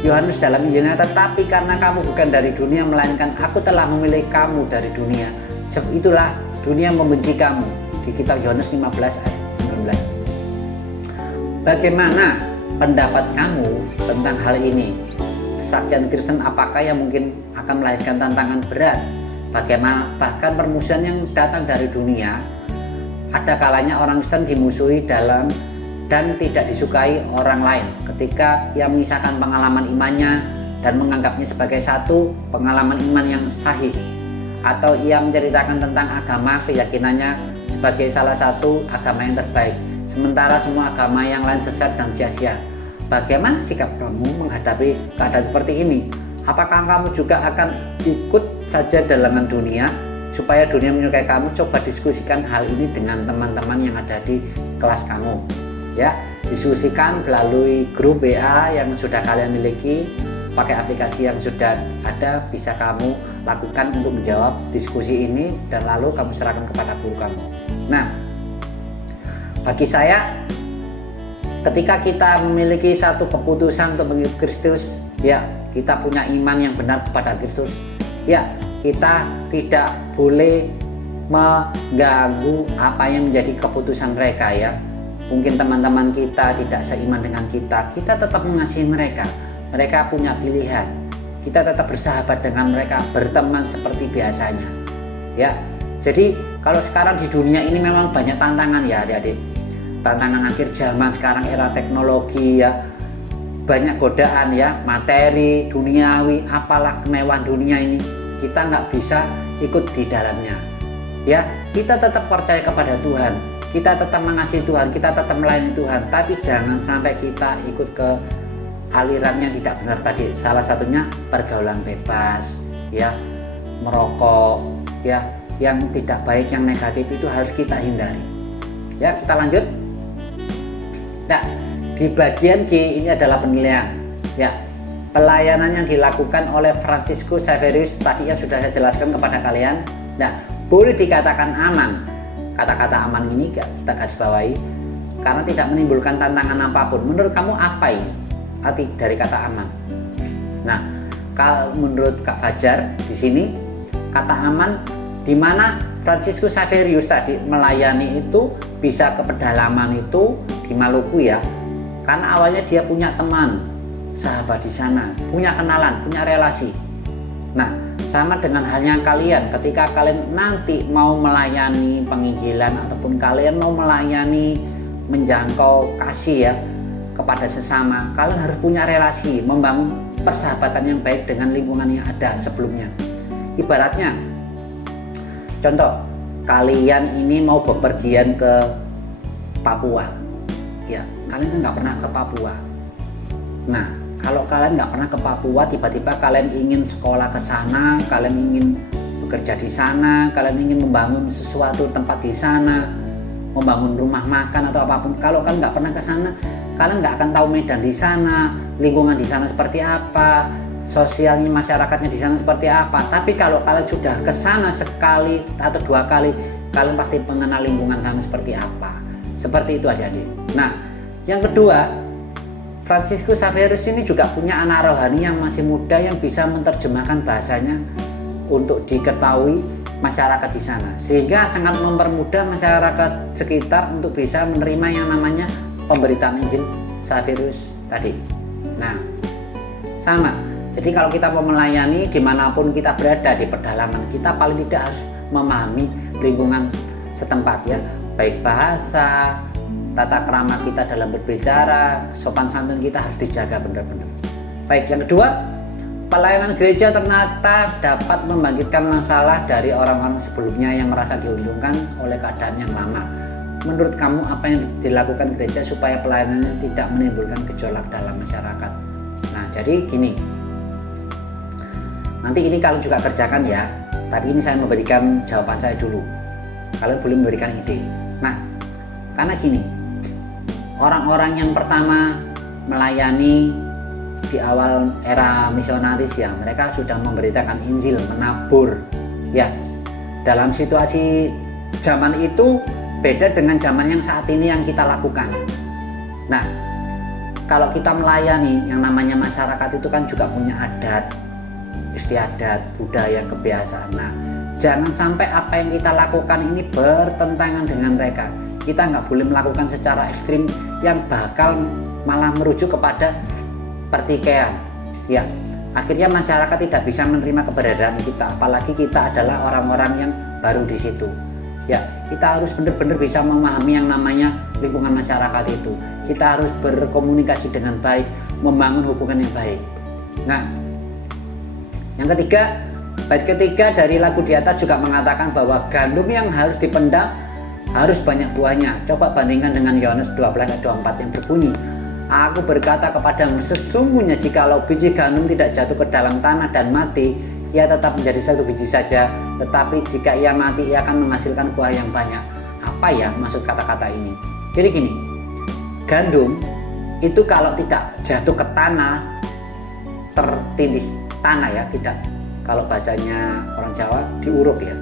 Yohanes dalam Injilnya, tetapi karena kamu bukan dari dunia, melainkan aku telah memilih kamu dari dunia, sebab itulah dunia membenci kamu. Di kitab Yohanes 15 ayat 19. Bagaimana pendapat kamu tentang hal ini? Kesaksian Kristen apakah yang mungkin akan melahirkan tantangan berat? Bagaimana bahkan permusuhan yang datang dari dunia? Ada kalanya orang Kristen dimusuhi dan tidak disukai orang lain ketika ia mengisahkan pengalaman imannya dan menganggapnya sebagai satu pengalaman iman yang sahih, atau ia menceritakan tentang agama keyakinannya sebagai salah satu agama yang terbaik, sementara semua agama yang lain sesat dan sia-sia. Bagaimana sikap kamu menghadapi keadaan seperti ini? Apakah kamu juga akan ikut saja dalam dunia supaya dunia menyukai kamu? Coba diskusikan hal ini dengan teman-teman yang ada di kelas kamu. Ya, diskusikan melalui grup WA yang sudah kalian miliki, pakai aplikasi yang sudah ada, bisa kamu lakukan untuk menjawab diskusi ini dan lalu kamu serahkan kepada guru kamu. Nah, bagi saya, ketika kita memiliki satu keputusan untuk mengikut Kristus, ya kita punya iman yang benar kepada Kristus, ya kita tidak boleh mengganggu apa yang menjadi keputusan mereka ya. Mungkin teman-teman kita tidak seiman dengan kita tetap mengasihi mereka. Mereka punya pilihan. Kita tetap bersahabat dengan mereka, berteman seperti biasanya. Ya, jadi kalau sekarang di dunia ini memang banyak tantangan ya adik-adik. Tantangan akhir zaman sekarang, era teknologi ya. Banyak godaan ya, materi, duniawi, apalah kemewahan dunia ini. Kita nggak bisa ikut di dalamnya. Ya, kita tetap percaya kepada Tuhan. Kita tetap mengasihi Tuhan, kita tetap melayani Tuhan, tapi jangan sampai kita ikut ke aliran yang tidak benar tadi. Salah satunya pergaulan bebas, ya, merokok, ya, yang tidak baik, yang negatif itu harus kita hindari. Ya, kita lanjut. Nah, di bagian G ini adalah penilaian. Ya, pelayanan yang dilakukan oleh Franciscus Xaverius tadi yang sudah saya jelaskan kepada kalian. Nah, boleh dikatakan aman. Kata-kata aman ini kita garis bawahi karena tidak menimbulkan tantangan apapun. Menurut kamu apa ini arti dari kata aman? Nah, kalau menurut Kak Fajar di sini kata aman di mana Franciscus Xaverius tadi melayani itu bisa ke pedalaman itu di Maluku ya. Karena awalnya dia punya teman, sahabat di sana, punya kenalan, punya relasi. Nah, sama dengan halnya kalian ketika kalian nanti mau melayani penginjilan ataupun kalian mau melayani menjangkau kasih ya kepada sesama, kalian harus punya relasi, membangun persahabatan yang baik dengan lingkungan yang ada sebelumnya. Ibaratnya contoh, kalian ini mau bepergian ke Papua ya, kalian kan nggak pernah ke Papua. Nah, kalau kalian nggak pernah ke Papua, tiba-tiba kalian ingin sekolah ke sana, kalian ingin bekerja di sana, kalian ingin membangun sesuatu tempat di sana, membangun rumah makan atau apapun. Kalau kalian nggak pernah ke sana, kalian nggak akan tahu medan di sana, lingkungan di sana seperti apa, sosialnya masyarakatnya di sana seperti apa. Tapi kalau kalian sudah ke sana sekali atau 2 kali, kalian pasti mengenal lingkungan sana seperti apa. Seperti itu adik-adik. Nah, yang kedua, Franciscus Xaverius ini juga punya anak rohani yang masih muda yang bisa menerjemahkan bahasanya untuk diketahui masyarakat di sana, sehingga sangat mempermudah masyarakat sekitar untuk bisa menerima yang namanya pemberitaan Injil Xaverius tadi. Nah, sama. Jadi kalau kita mau melayani dimanapun kita berada di pedalaman, kita paling tidak harus memahami lingkungan setempat ya, baik bahasa, tata krama kita dalam berbicara, sopan santun kita harus dijaga benar-benar. Baik, yang kedua, pelayanan gereja ternyata dapat membangkitkan masalah dari orang-orang sebelumnya yang merasa diuntungkan oleh keadaan yang lama. Menurut kamu apa yang dilakukan gereja supaya pelayanannya tidak menimbulkan gejolak dalam masyarakat? Nah, jadi gini, nanti ini kalian juga kerjakan ya. Tadi ini saya memberikan jawaban saya dulu, kalian boleh memberikan ide. Nah, karena gini, orang-orang yang pertama melayani di awal era misionaris ya, mereka sudah memberitakan Injil, menabur ya. Dalam situasi zaman itu beda dengan zaman yang saat ini yang kita lakukan. Nah, kalau kita melayani yang namanya masyarakat itu kan juga punya adat istiadat, budaya, kebiasaan. Nah, jangan sampai apa yang kita lakukan ini bertentangan dengan mereka. Kita nggak boleh melakukan secara ekstrim yang bakal malah merujuk kepada pertikaian ya. Akhirnya masyarakat tidak bisa menerima keberadaan kita, apalagi kita adalah orang-orang yang baru di situ ya. Kita harus benar-benar bisa memahami yang namanya lingkungan masyarakat itu. Kita harus berkomunikasi dengan baik, membangun hubungan yang baik. Nah, yang ketiga, bait ketiga dari lagu di atas juga mengatakan bahwa gandum yang harus dipendam harus banyak buahnya. Coba bandingkan dengan Yohanes 12 ayat 24 yang berbunyi, Aku berkata kepadamu, sesungguhnya jikalau biji gandum tidak jatuh ke dalam tanah dan mati, ia tetap menjadi satu biji saja. Tetapi jika ia mati, ia akan menghasilkan buah yang banyak. Apa ya maksud kata-kata ini? Jadi gini, gandum itu kalau tidak jatuh ke tanah, tertindih tanah ya, tidak. Kalau bahasanya orang Jawa diurup ya.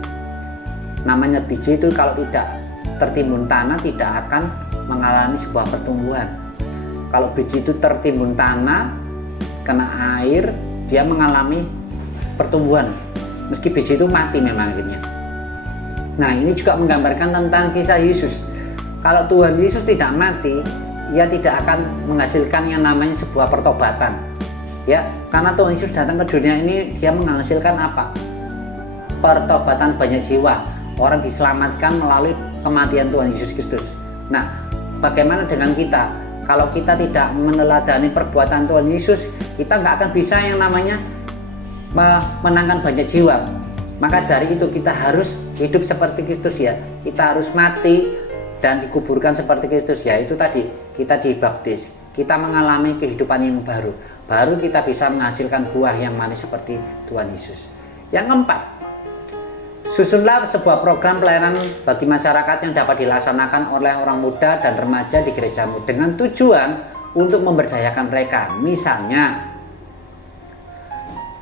Namanya biji itu kalau tidak tertimbun tanah tidak akan mengalami sebuah pertumbuhan. Kalau biji itu tertimbun tanah, kena air, dia mengalami pertumbuhan. Meski biji itu mati memang akhirnya. Nah, ini juga menggambarkan tentang kisah Yesus. Kalau Tuhan Yesus tidak mati, ia tidak akan menghasilkan yang namanya sebuah pertobatan. Ya, karena Tuhan Yesus datang ke dunia ini, dia menghasilkan apa? Pertobatan banyak jiwa. Orang diselamatkan melalui kematian Tuhan Yesus Kristus. Nah, bagaimana dengan kita? Kalau kita tidak meneladani perbuatan Tuhan Yesus, kita nggak akan bisa yang namanya menangkan banyak jiwa. Maka dari itu kita harus hidup seperti Kristus ya. Kita harus mati dan dikuburkan seperti Kristus ya. Itu tadi kita dibaptis. kita mengalami kehidupan yang baru. Baru kita bisa menghasilkan buah yang manis seperti Tuhan Yesus. Yang keempat, susunlah sebuah program pelayanan bagi masyarakat yang dapat dilaksanakan oleh orang muda dan remaja di gerejamu dengan tujuan untuk memberdayakan mereka. Misalnya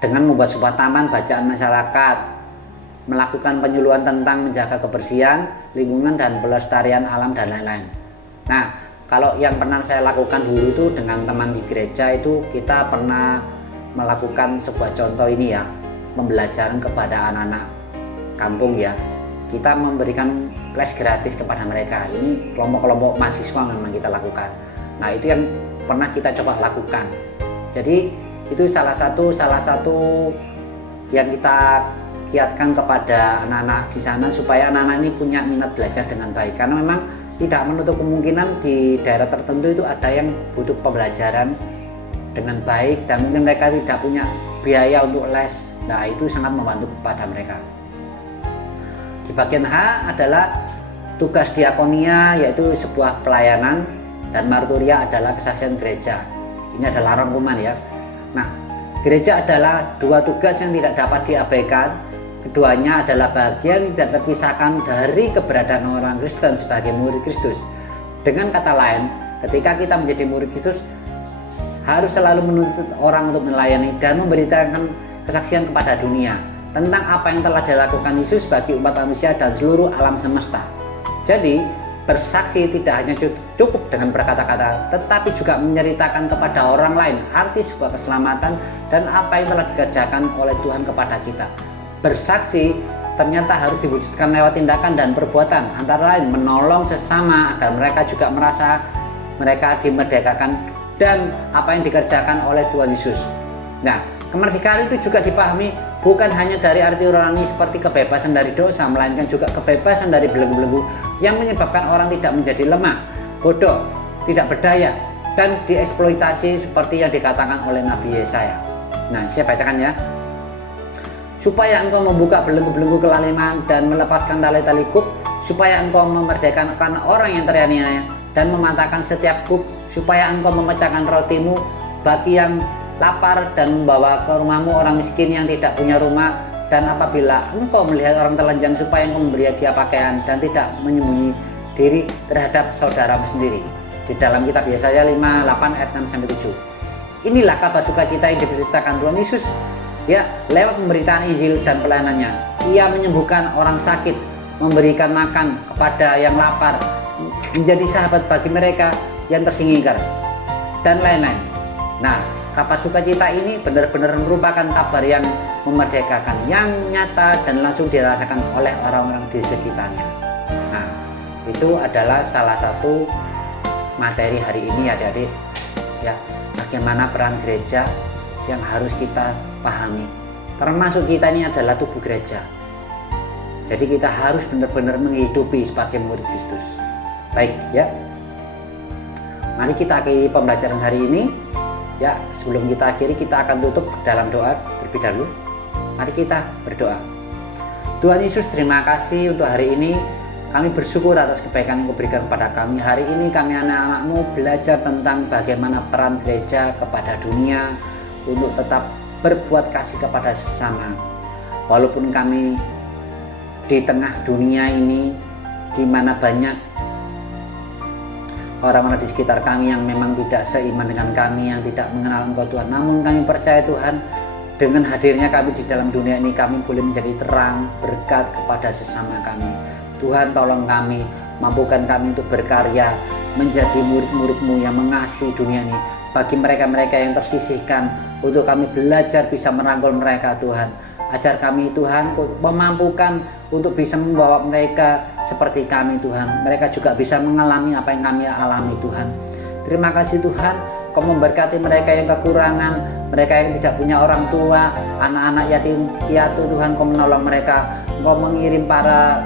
dengan membuat sebuah taman bacaan masyarakat, melakukan penyuluhan tentang menjaga kebersihan lingkungan dan pelestarian alam dan lain-lain. Nah, kalau yang pernah saya lakukan dulu itu dengan teman di gereja itu, kita pernah melakukan sebuah contoh ini ya, pembelajaran kepada anak-anak kampung ya. Kita memberikan kelas gratis kepada mereka. Ini kelompok-kelompok mahasiswa memang kita lakukan. Nah, itu yang pernah kita coba lakukan. Jadi itu salah satu yang kita kiatkan kepada anak-anak di sana supaya anak-anak ini punya minat belajar dengan baik. Karena memang tidak menutup kemungkinan di daerah tertentu itu ada yang butuh pembelajaran dengan baik dan mungkin mereka tidak punya biaya untuk les. Nah, itu sangat membantu kepada mereka. Di bagian H adalah tugas diakonia, yaitu sebuah pelayanan, dan marturia adalah kesaksian gereja. Ini adalah rangkuman ya. Nah, gereja adalah dua tugas yang tidak dapat diabaikan. Keduanya adalah bagian tidak terpisahkan dari keberadaan orang Kristen sebagai murid Kristus. Dengan kata lain, ketika kita menjadi murid Kristus, harus selalu menuntut orang untuk melayani dan memberitakan kesaksian kepada dunia tentang apa yang telah dilakukan Yesus bagi umat manusia dan seluruh alam semesta. Jadi, bersaksi tidak hanya cukup dengan berkata-kata, tetapi juga menceritakan kepada orang lain arti sebuah keselamatan dan apa yang telah dikerjakan oleh Tuhan kepada kita. Bersaksi ternyata harus diwujudkan lewat tindakan dan perbuatan, antara lain menolong sesama agar mereka juga merasa mereka dimerdekakan dan apa yang dikerjakan oleh Tuhan Yesus. Nah, kemerdekaan itu juga dipahami bukan hanya dari arti rohani seperti kebebasan dari dosa, melainkan juga kebebasan dari belenggu-belenggu yang menyebabkan orang tidak menjadi lemah, bodoh, tidak berdaya, dan dieksploitasi seperti yang dikatakan oleh Nabi Yesaya. Nah, saya bacakan ya. Supaya engkau membuka belenggu-belenggu kelaliman dan melepaskan tali-tali kuk, supaya engkau memerdekakan orang yang teraniaya dan mematahkan setiap kuk, supaya engkau memecahkan rotimu bagi yang lapar dan membawa ke rumahmu orang miskin yang tidak punya rumah, dan apabila engkau melihat orang telanjang supaya engkau memberi dia pakaian dan tidak menyembunyi diri terhadap saudaramu sendiri. Di dalam kitab Yesaya 58 ayat 6-7. Inilah kabar sukacita yang diberitakan Tuhan Yesus ya, lewat pemberitaan Injil dan pelayanannya. Ia menyembuhkan orang sakit, memberikan makan kepada yang lapar, menjadi sahabat bagi mereka yang tersingkir, dan lain-lain. Nah, kabar sukacita ini benar-benar merupakan kabar yang memerdekakan, yang nyata dan langsung dirasakan oleh orang-orang di sekitarnya. Nah, itu adalah salah satu materi hari ini adik-adik ya, bagaimana peran gereja yang harus kita pahami. Termasuk kita ini adalah tubuh gereja. Jadi kita harus benar-benar menghidupi sebagai murid Kristus. Baik ya. Mari kita akhiri pembelajaran hari ini. Ya, sebelum kita akhiri kita akan tutup dalam doa terlebih dahulu. Mari kita berdoa. Tuhan Yesus, terima kasih untuk hari ini. Kami bersyukur atas kebaikan yang Kau berikan kepada kami. Hari ini kami anak-anak-Mu belajar tentang bagaimana peran gereja kepada dunia untuk tetap berbuat kasih kepada sesama. Walaupun kami di tengah dunia ini di mana banyak orang-orang di sekitar kami yang memang tidak seiman dengan kami, yang tidak mengenal Engkau Tuhan, namun kami percaya Tuhan, dengan hadirnya kami di dalam dunia ini kami boleh menjadi terang, berkat kepada sesama kami. Tuhan, tolong kami, mampukan kami untuk berkarya menjadi murid-murid-Mu yang mengasihi dunia ini. Bagi mereka-mereka yang tersisihkan, untuk kami belajar bisa merangkul mereka Tuhan. Ajar kami Tuhan, memampukan untuk bisa membawa mereka seperti kami Tuhan. Mereka juga bisa mengalami apa yang kami alami Tuhan. Terima kasih Tuhan, Kau memberkati mereka yang kekurangan, mereka yang tidak punya orang tua, anak-anak yatim piatu Tuhan, Kau menolong mereka. Kau mengirim para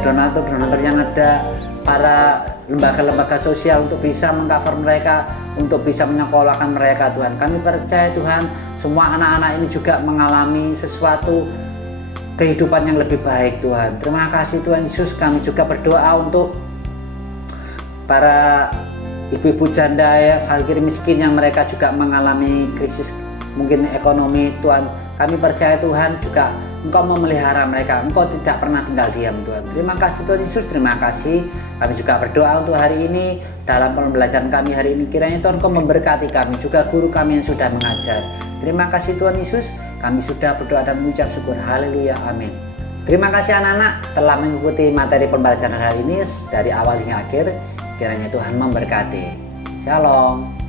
donatur-donatur yang ada, para lembaga-lembaga sosial untuk bisa mengcover mereka, untuk bisa menyekolahkan mereka Tuhan. Kami percaya Tuhan, semua anak-anak ini juga mengalami sesuatu kehidupan yang lebih baik Tuhan. Terima kasih Tuhan Yesus. Kami juga berdoa untuk para ibu-ibu janda ya, fakir miskin yang mereka juga mengalami krisis mungkin ekonomi. Tuhan, kami percaya Tuhan juga Engkau memelihara mereka, Engkau tidak pernah tinggal diam Tuhan. Terima kasih Tuhan Yesus, terima kasih. Kami juga berdoa untuk hari ini, dalam pembelajaran kami hari ini, kiranya Tuhan Engkau memberkati kami, juga guru kami yang sudah mengajar. Terima kasih Tuhan Yesus, kami sudah berdoa dan mengucap syukur. Haleluya, amin. Terima kasih anak-anak telah mengikuti materi pembelajaran hari ini dari awal hingga akhir. Kiranya Tuhan memberkati. Shalom.